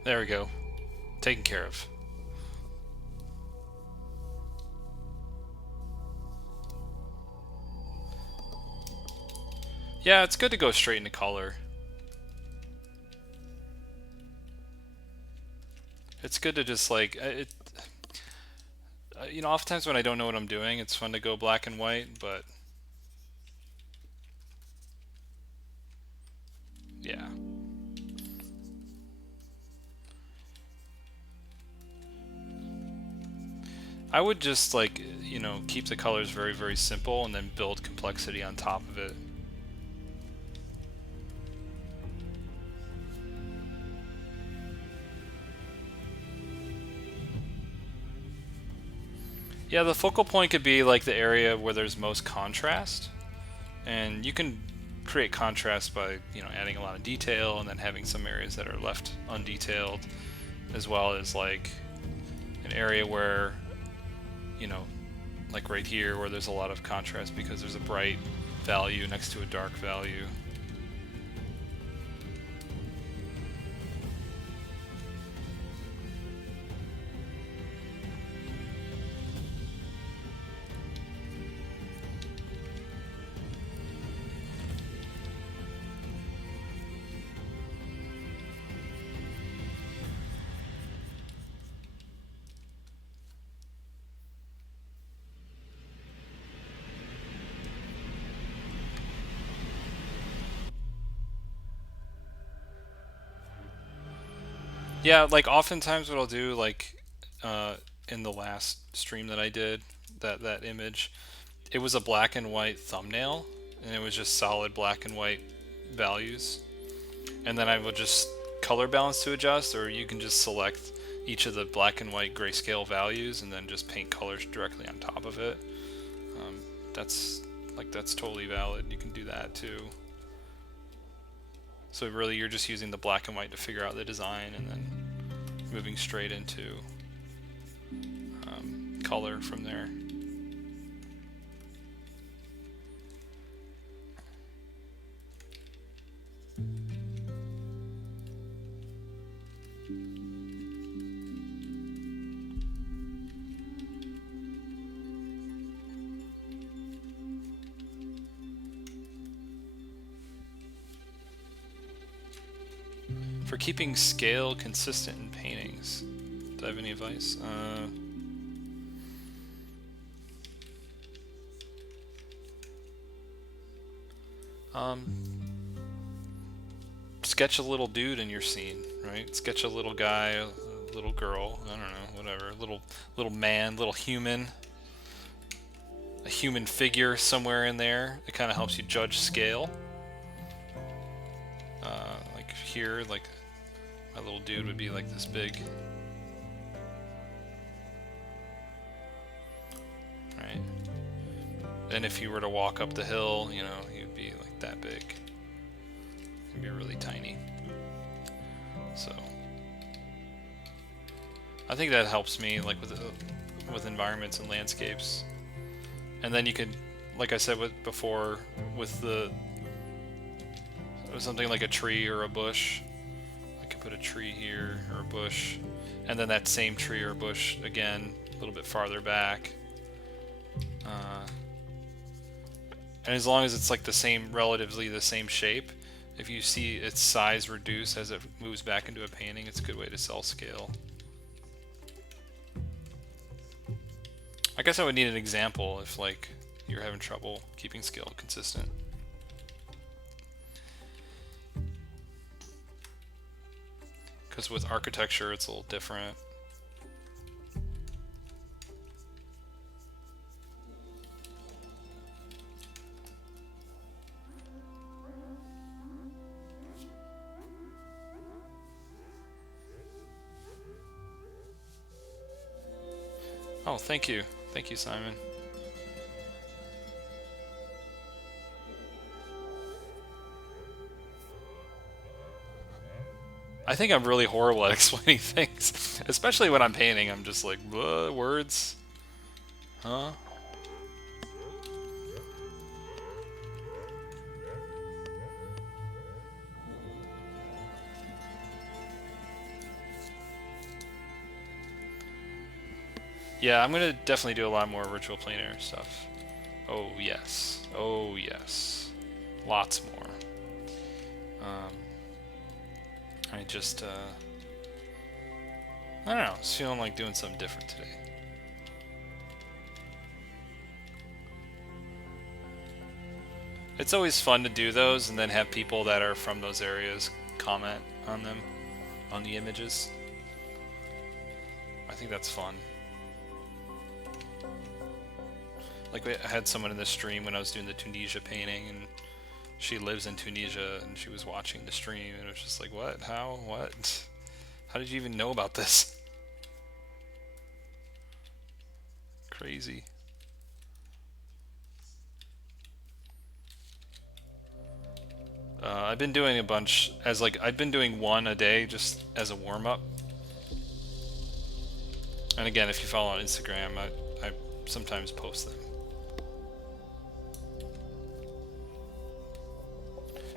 There we go. Taken care of. Yeah, it's good to go straight into color. It's good to just like you know, oftentimes when I don't know what I'm doing, it's fun to go black and white, but yeah. I would just like, you know, keep the colors very, very simple and then build complexity on top of it. Yeah, the focal point could be like the area where there's most contrast, and you can create contrast by, you know, adding a lot of detail and then having some areas that are left undetailed, as well as like an area where, you know, like right here where there's a lot of contrast because there's a bright value next to a dark value. Yeah, like oftentimes what I'll do, like in the last stream that I did, that image, it was a black and white thumbnail, and it was just solid black and white values. And then I will just color balance to adjust, or you can just select each of the black and white grayscale values and then just paint colors directly on top of it. That's that's totally valid. You can do that too. So really you're just using the black and white to figure out the design and then moving straight into color from there. For keeping scale consistent in paintings, do I have any advice? Sketch a little dude in your scene, right? Sketch a little guy, a little girl, I don't know, whatever, little man, little human, a human figure somewhere in there. It kind of helps you judge scale. Like here, like my little dude would be like this big. Right? And if you were to walk up the hill, you know, you'd be like that big. You'd be really tiny. So I think that helps me, like with environments and landscapes. And then you could, like I said before, with something like a tree or a bush, I could put a tree here or a bush, and then that same tree or bush again a little bit farther back. And as long as it's like relatively the same shape, if you see its size reduce as it moves back into a painting, it's a good way to sell scale. I guess I would need an example if like you're having trouble keeping scale consistent. Because with architecture it's a little different. Oh, thank you. Thank you, Simon. I think I'm really horrible at explaining things, especially when I'm painting. I'm just like, words? Huh? Yeah, I'm gonna definitely do a lot more virtual plein air stuff. Oh yes. Oh yes. Lots more. I just, I don't know, just feeling like doing something different today. It's always fun to do those and then have people that are from those areas comment on them, on the images. I think that's fun. Like I had someone in the stream when I was doing the Tunisia painting, and she lives in Tunisia, and she was watching the stream, and it was just like, what? How? What? How did you even know about this? Crazy. I've been doing a bunch I've been doing one a day just as a warm-up. And again, if you follow on Instagram, I sometimes post them.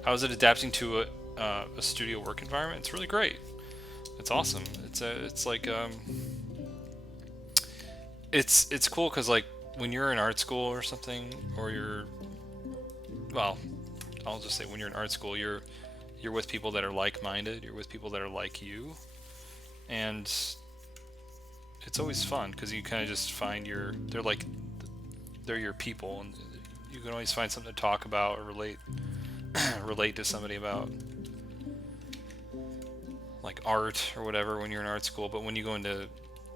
How is it adapting to a studio work environment? It's really great. It's awesome. It's like it's cool because like when you're in art school or something, or well, I'll just say when you're in art school, you're with people that are like-minded. You're with people that are like you, and it's always fun because you kind of just find they're your people, and you can always find something to talk about or relate to somebody about. like art or whatever when you're in art school, but when you go into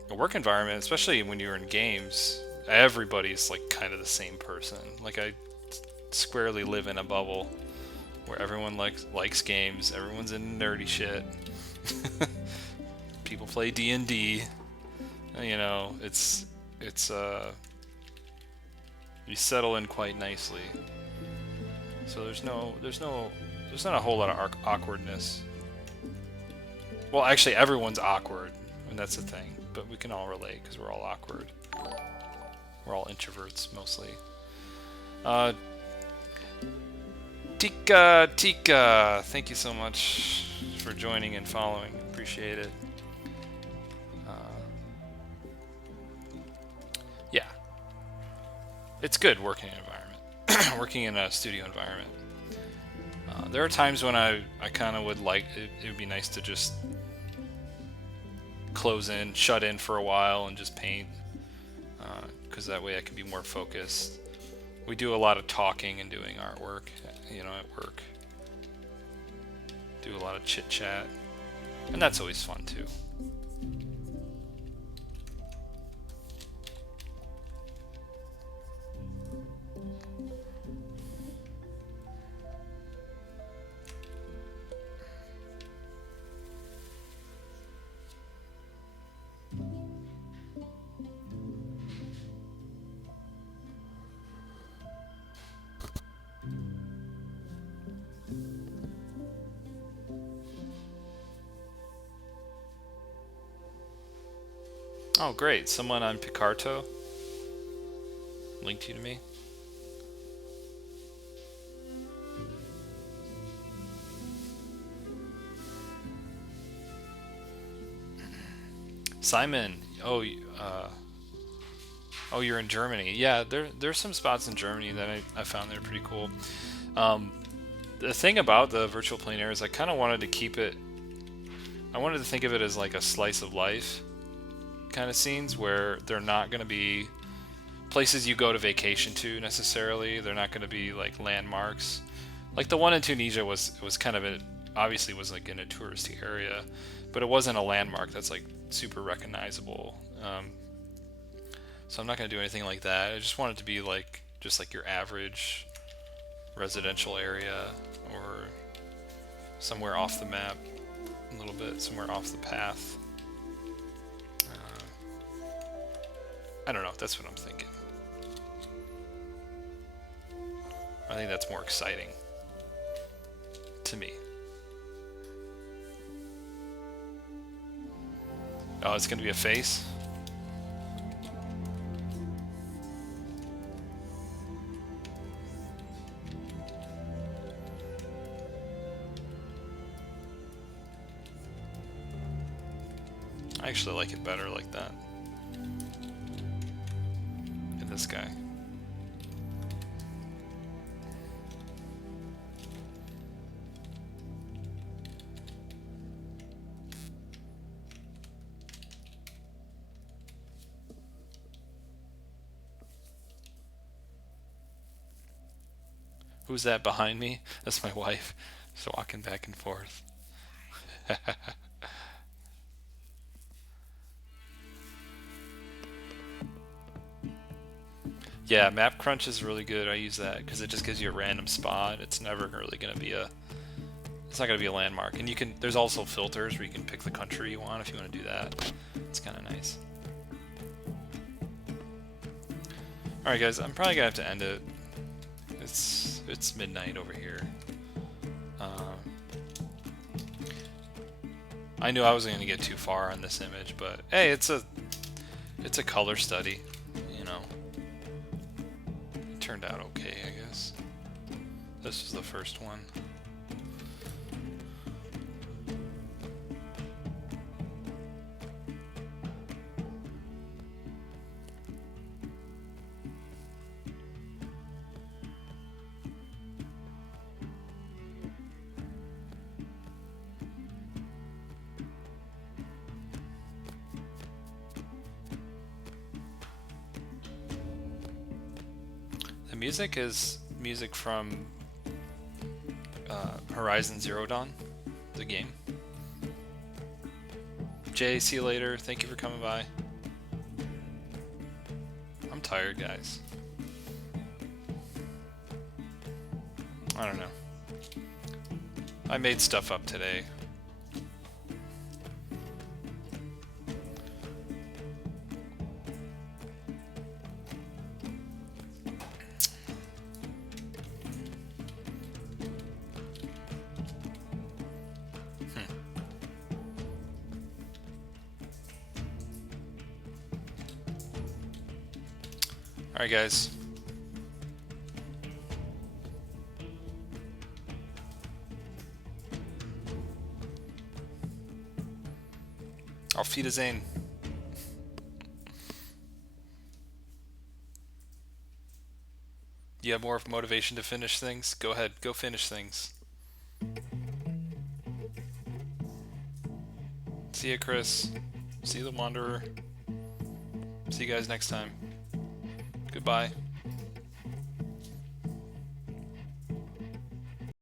a work environment, especially when you're in games, everybody's like kind of the same person. Like I squarely live in a bubble where everyone likes games, everyone's in nerdy shit. People play D&D. You know, it's you settle in quite nicely. So there's not a whole lot of awkwardness. Well, actually, everyone's awkward, and that's the thing. But we can all relate because we're all awkward. We're all introverts mostly. Tika, thank you so much for joining and following. Appreciate it. Yeah, it's good working in an environment, working in a studio environment. There are times when I kind of would like it would be nice to just close in, shut in for a while, and just paint, because that way I can be more focused. We do a lot of talking and doing artwork, you know, at work. Do a lot of chit chat, and that's always fun too. Oh, great. Someone on Picarto linked you to me. Simon, oh, you're in Germany. Yeah, there's some spots in Germany that I found that are pretty cool. The thing about the virtual plein air is I kind of wanted to keep it. I wanted to think of it as like a slice of life kind of scenes where they're not going to be places you go to vacation to necessarily. They're not going to be like landmarks. Like the one in Tunisia was kind of obviously was like in a touristy area, but it wasn't a landmark that's like super recognizable. So I'm not going to do anything like that. I just want it to be like just like your average residential area or somewhere off the map a little bit, somewhere off the path. I don't know, that's what I'm thinking. I think that's more exciting to me. Oh, it's gonna be a face? I actually like it better like that. And this guy. Who's that behind me? That's my wife. Just walking back and forth. Yeah, Map Crunch is really good. I use that because it just gives you a random spot. It's never really going to be it's not going to be a landmark. And there's also filters where you can pick the country you want if you want to do that. It's kind of nice. Alright guys, I'm probably going to have to end it. It's midnight over here. I knew I wasn't going to get too far on this image, but hey, it's a color study, you know. It turned out okay, I guess. This was the first one. Music is music from Horizon Zero Dawn, the game. Jay, see you later. Thank you for coming by. I'm tired, guys. I don't know. I made stuff up today. Alright, guys. Auf Wiedersehen. You have more motivation to finish things? Go ahead, go finish things. See ya, Chris. See you, the Wanderer. See you guys next time. Goodbye.